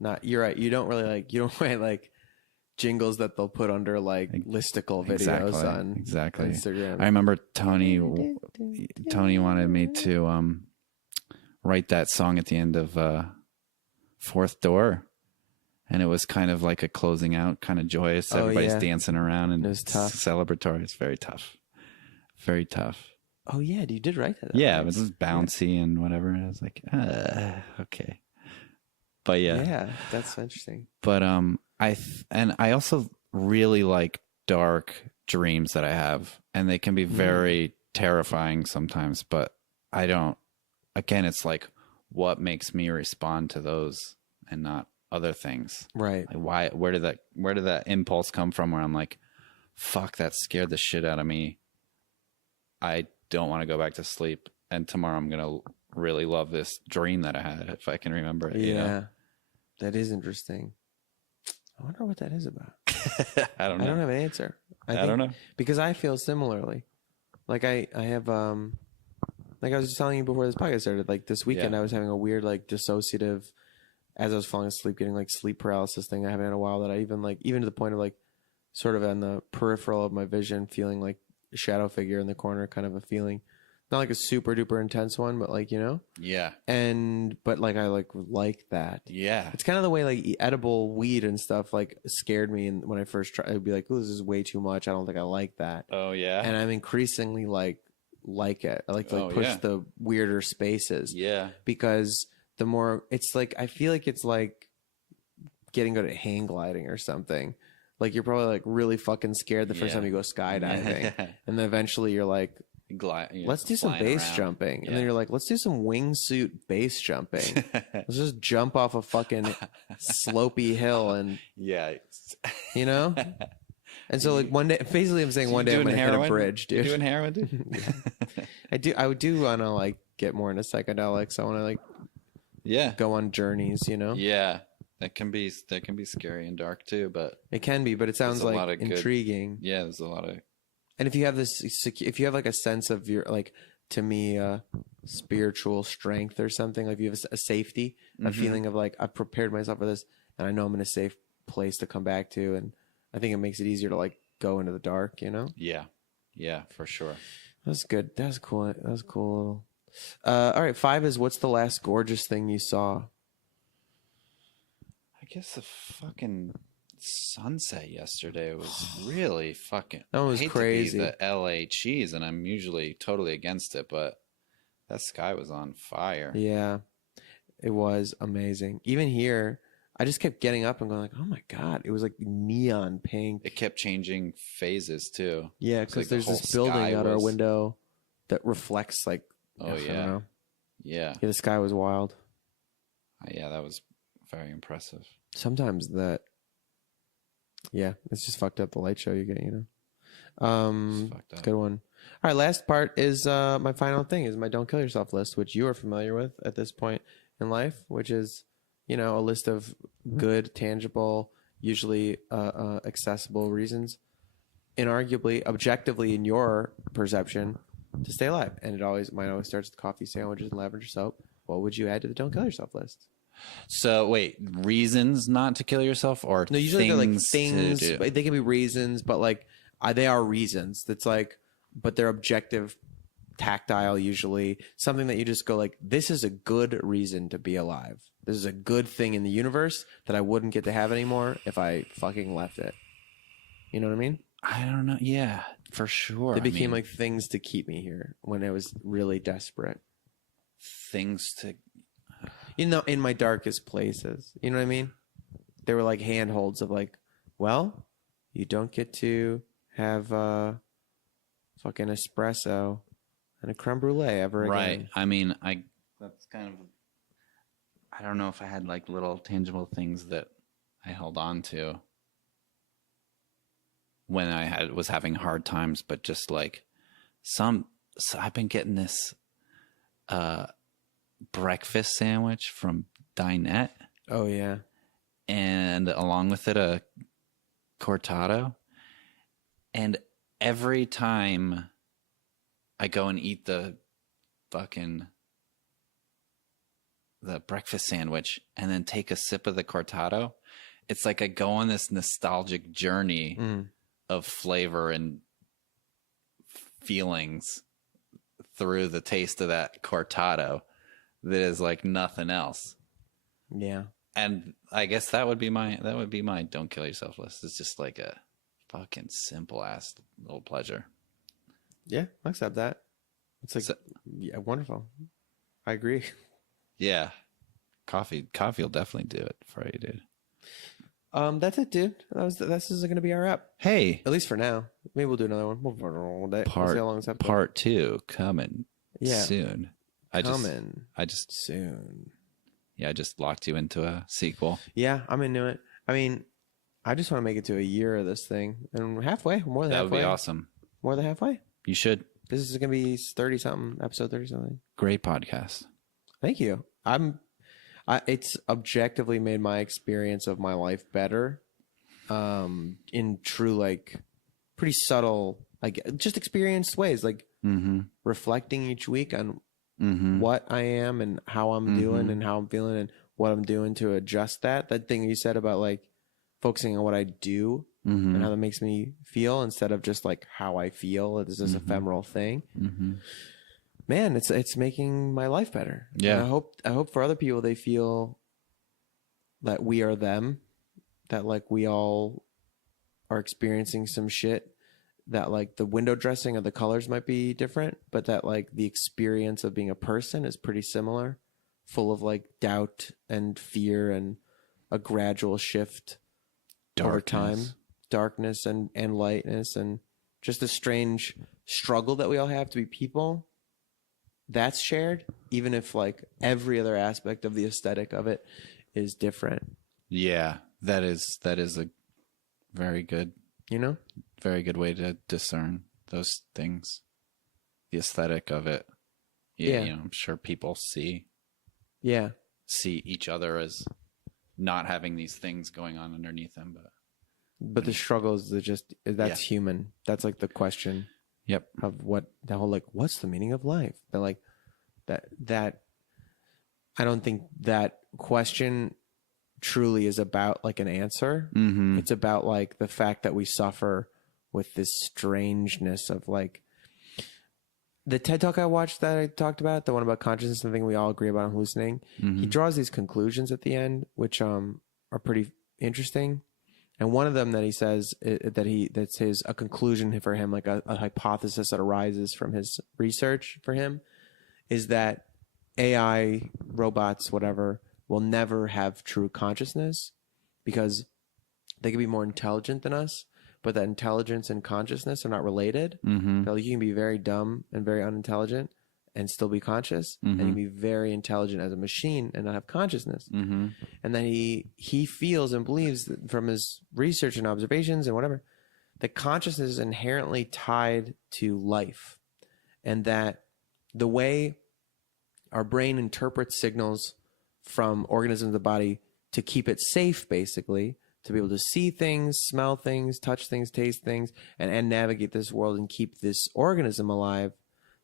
Not, you're right. You don't write like jingles that they'll put under like listicle videos on Instagram. I remember Tony wanted me to write that song at the end of Fourth Door, and it was kind of like a closing out, kind of joyous. Everybody's dancing around, and it was tough, celebratory. It's very tough, very tough. Oh yeah, you did write that. Yeah, it was just bouncy and whatever. And I was like, okay, but yeah, that's interesting. But I also really like dark dreams that I have, and they can be very terrifying sometimes. But I don't. Again, it's like what makes me respond to those and not other things. Right. Like why? Where did that impulse come from? Where I'm like, fuck, that scared the shit out of me. I don't want to go back to sleep, and tomorrow I'm gonna really love this dream that I had if I can remember it. Yeah, you know? That is interesting. I wonder what that is about. I don't know. I don't have an answer. I don't know, because I feel similarly. Like I have like I was just telling you before this podcast started. Like this weekend, I was having a weird like dissociative, as I was falling asleep, getting like sleep paralysis thing I haven't had in a while. That I even to the point of like sort of on the peripheral of my vision, feeling like a shadow figure in the corner, kind of a feeling. Not like a super duper intense one, but like, you know? Yeah. But like, I like that. Yeah. It's kind of the way like edible weed and stuff like scared me. And when I first tried, I'd be like, oh, this is way too much. I don't think I like that. Oh yeah. And I'm increasingly like it. I like to push the weirder spaces. Yeah. Because the more it's like, I feel like it's like getting good at hang gliding or something. Like you're probably like really fucking scared the first time you go skydiving. And then eventually you're like, let's do some base jumping. And then you're like, let's do some wingsuit base jumping. Let's just jump off a fucking slopey hill and you know? And so like one day, basically I'm saying one day I'm going to hit a bridge, dude. You doing heroin, dude? I do want to like get more into psychedelics. I want to like go on journeys, you know? Yeah. That can be scary and dark too, but it can be, but it sounds like intriguing. There's a lot of. And if you have like a sense of your, like, to me, spiritual strength or something, like if you have a safety, a feeling of like, I've prepared myself for this and I know I'm in a safe place to come back to. And I think it makes it easier to like go into the dark, you know? Yeah. Yeah, for sure. That's good. That's cool. That was cool. All right. 5 is, what's the last gorgeous thing you saw? I guess the fucking sunset yesterday was really fucking. That was crazy. To be the LA cheese, and I'm usually totally against it, but that sky was on fire. Yeah, it was amazing. Even here, I just kept getting up and going like, "Oh my god!" It was like neon pink. It kept changing phases too. Yeah, because like there's this building out our window that reflects like. Oh yeah. I don't know. Yeah. Yeah, the sky was wild. Yeah, that was very impressive. Sometimes that. Yeah, it's just fucked up, the light show you get, you know. Good one. All right, last part is my final thing is my don't kill yourself list, which you are familiar with at this point in life, which is, you know, a list of good, tangible, usually accessible reasons, inarguably, objectively in your perception, to stay alive. And mine always starts with coffee, sandwiches, and lavender soap. What would you add to the don't kill yourself list? So wait, reasons not to kill yourself, or no? Usually they're like things. To do? They can be reasons, but like they are reasons. That's like, but they're objective, tactile. Usually something that you just go like, this is a good reason to be alive. This is a good thing in the universe that I wouldn't get to have anymore if I fucking left it. You know what I mean? I don't know. Yeah, for sure. They became like things to keep me here when I was really desperate. Things to. You know, in my darkest places. You know what I mean? They were like handholds of like, well, you don't get to have fucking espresso and a creme brulee ever again. Right. I mean, that's kind of. I don't know if I had like little tangible things that I held on to when I was having hard times, but just like so I've been getting this breakfast sandwich from Dinette. Oh yeah. And along with it a cortado. And every time I go and eat the the breakfast sandwich and then take a sip of the cortado, it's like I go on this nostalgic journey of flavor and feelings through the taste of that cortado that is like nothing else. Yeah. And I guess that would be my don't kill yourself list. It's just like a fucking simple ass little pleasure. Yeah, I accept that. It's like, yeah, wonderful. I agree. Yeah. Coffee will definitely do it for you, dude. That's it, dude. This is going to be our app. Hey, at least for now. Maybe we'll do another one. We'll see how long this episode. Part 2 coming soon. Soon. Yeah, I just locked you into a sequel. Yeah, I'm into it. I mean, I just want to make it to a year of this thing, and we're halfway. More than halfway. That would be awesome. More than halfway. You should. This is going to be 30-something, episode 30-something. Great podcast. Thank you. It's objectively made my experience of my life better, in true, like, pretty subtle, like, just experienced ways, like reflecting each week on what I am and how I'm doing and how I'm feeling and what I'm doing to adjust that. That thing you said about like focusing on what I do and how that makes me feel instead of just like how I feel. It's this ephemeral thing. Man, it's making my life better. Yeah. And I hope for other people they feel that we are them, that like we all are experiencing some shit, that like the window dressing of the colors might be different, but that like the experience of being a person is pretty similar, full of like doubt and fear and a gradual shift over time, darkness and lightness, and just a strange struggle that we all have to be people. That's shared, even if like every other aspect of the aesthetic of it is different. Yeah, that is a very good, very good way to discern those things. The aesthetic of it. Yeah. I'm sure people see each other as not having these things going on underneath them, but the struggles that's human. That's like the question. Yep. Of what the whole like, what's the meaning of life? But like that I don't think that question truly is about like an answer. It's about like the fact that we suffer with this strangeness of like the TED Talk I watched that I talked about, the one about consciousness, the thing we all agree about hallucinating. He draws these conclusions at the end, which are pretty interesting. And one of them that he says that's a conclusion for him, like a hypothesis that arises from his research for him, is that AI, robots, whatever, will never have true consciousness because they can be more intelligent than us, but that intelligence and consciousness are not related. So you can be very dumb and very unintelligent and still be conscious, and you can be very intelligent as a machine and not have consciousness. And then he feels and believes that from his research and observations and whatever, that consciousness is inherently tied to life, and that the way our brain interprets signals from organisms of the body to keep it safe, basically, to be able to see things, smell things, touch things, taste things, and navigate this world and keep this organism alive.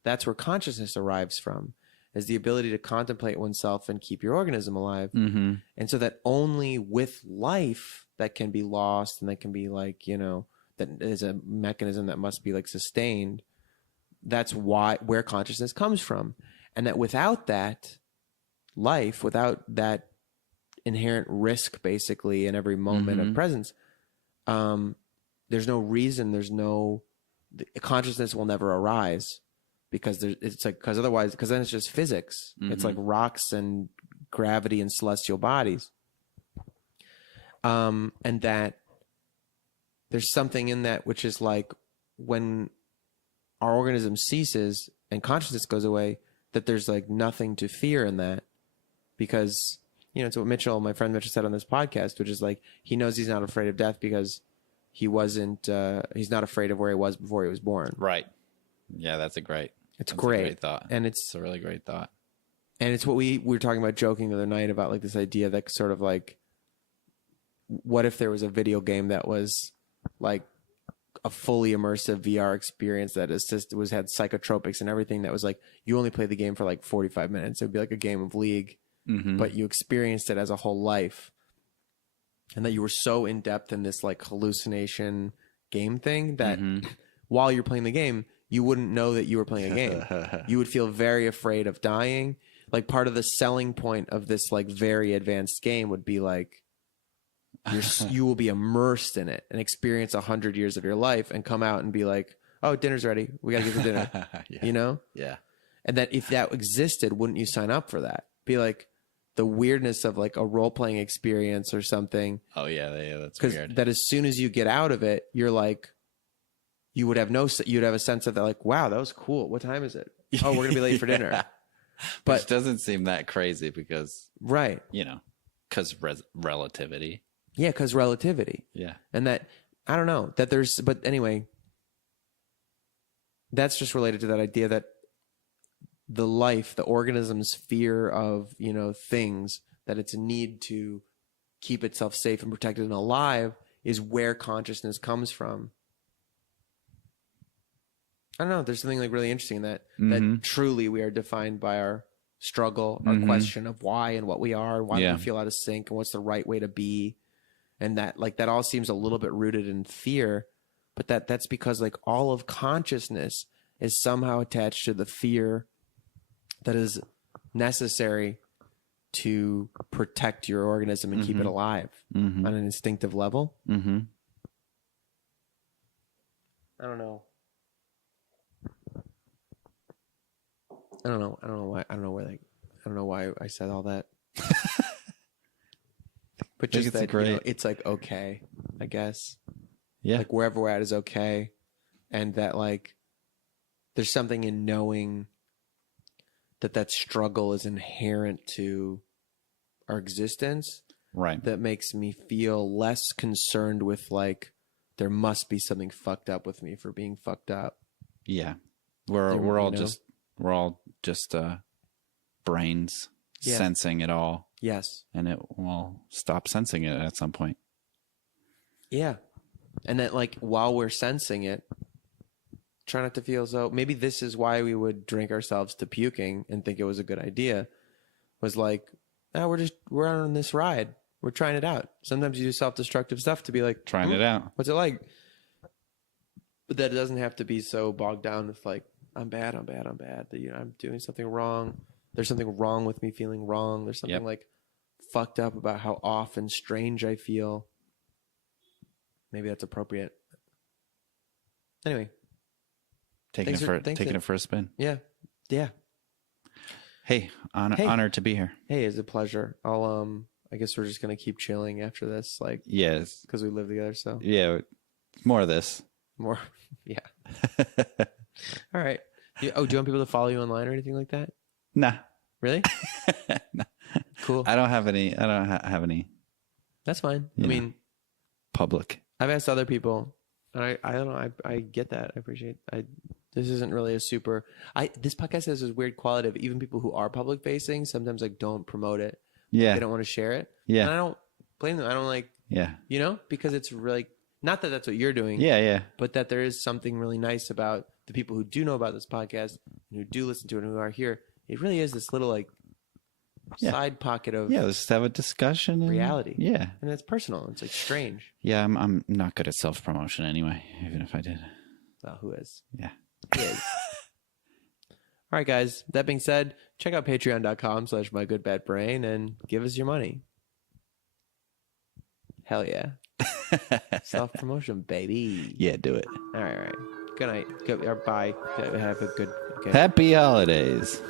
That's where consciousness arrives from, is the ability to contemplate oneself and keep your organism alive. And so that only with life that can be lost and that can be like, that is a mechanism that must be like sustained. That's where consciousness comes from. And that without that life, without that inherent risk basically in every moment of presence, there's no reason, consciousness will never arise. Because then it's just physics. It's like rocks and gravity and celestial bodies. And that there's something in that which is like when our organism ceases and consciousness goes away, that there's like nothing to fear in that. Because, it's what my friend Mitchell said on this podcast, which is like, he knows he's not afraid of death because he's not afraid of where he was before he was born. Right. Yeah, that's a great thought. And it's a really great thought. And it's what we were talking about joking the other night about like this idea that sort of like, what if there was a video game that was like a fully immersive VR experience that had psychotropics and everything, that was like, you only play the game for like 45 minutes. It would be like a game of League but you experienced it as a whole life, and that you were so in depth in this like hallucination game thing that while you're playing the game, you wouldn't know that you were playing a game. You would feel very afraid of dying. Like part of the selling point of this like very advanced game would be like you will be immersed in it and experience 100 years of your life and come out and be like, oh, dinner's ready. We got to get to dinner. Yeah. You know? Yeah. And that if that existed, wouldn't you sign up for that? Be like the weirdness of like a role-playing experience or something. Oh, yeah, that's weird. Because that as soon as you get out of it, you're like, you'd have a sense of that, like, wow, that was cool. What time is it? Oh, we're going to be late for dinner. But it doesn't seem that crazy because, right. You know, because relativity. Yeah, because relativity. Yeah. And that, I don't know, that there's, but anyway, that's just related to that idea that the organism's fear of, you know, things, that its need to keep itself safe and protected and alive is where consciousness comes from. I don't know. There's something like really interesting that truly we are defined by our struggle, our question of why and what we are, and why we feel out of sync, and what's the right way to be, and that like that all seems a little bit rooted in fear, but that's because like all of consciousness is somehow attached to the fear that is necessary to protect your organism and keep it alive on an instinctive level. I don't know. I don't know why I said all that. But just that, you know, it's like okay, I guess. Yeah. Like wherever we're at is okay. And that like there's something in knowing that struggle is inherent to our existence. Right. That makes me feel less concerned with like there must be something fucked up with me for being fucked up. Yeah. We're all just brains sensing it all. Yes. And it will stop sensing it at some point. Yeah. And that like while we're sensing it, try not to feel as though maybe this is why we would drink ourselves to puking and think it was a good idea, was like, oh, we're on this ride. We're trying it out. Sometimes you do self-destructive stuff to be like, trying it out. What's it like? But that it doesn't have to be so bogged down with like, I'm bad. That, you know, I'm doing something wrong. There's something wrong with me feeling wrong. There's something like fucked up about how off and strange I feel. Maybe that's appropriate. Anyway. Taking it for a spin. Yeah. Yeah. Hey, honored to be here. Hey, it's a pleasure. I guess we're just going to keep chilling after this. Like, yes. Because we live together, so. Yeah. More of this. More. Yeah. All right. Do you want people to follow you online or anything like that? Nah. Really? Nah. Cool. I don't have any. That's fine. I mean, public. I've asked other people, and I don't know. I get that. I appreciate. This isn't really a super. This podcast has this weird quality of even people who are public facing sometimes like don't promote it. Yeah. They don't want to share it. Yeah. And I don't blame them. I don't like. Yeah. You know, because it's really not that that's what you're doing. Yeah. Yeah. But that there is something really nice about the people who do know about this podcast and who do listen to it and who are here. It really is this little like side pocket of let's just have a discussion and, reality. Yeah. And it's personal. It's like strange. Yeah, I'm not good at self-promotion anyway, even if I did. Well, who is? Yeah. Who is? All right, guys. That being said, check out patreon.com/mygoodbadbrain and give us your money. Hell yeah. Self-promotion, baby. Yeah, do it. All right. Good night. Bye. Have a good. Happy holidays.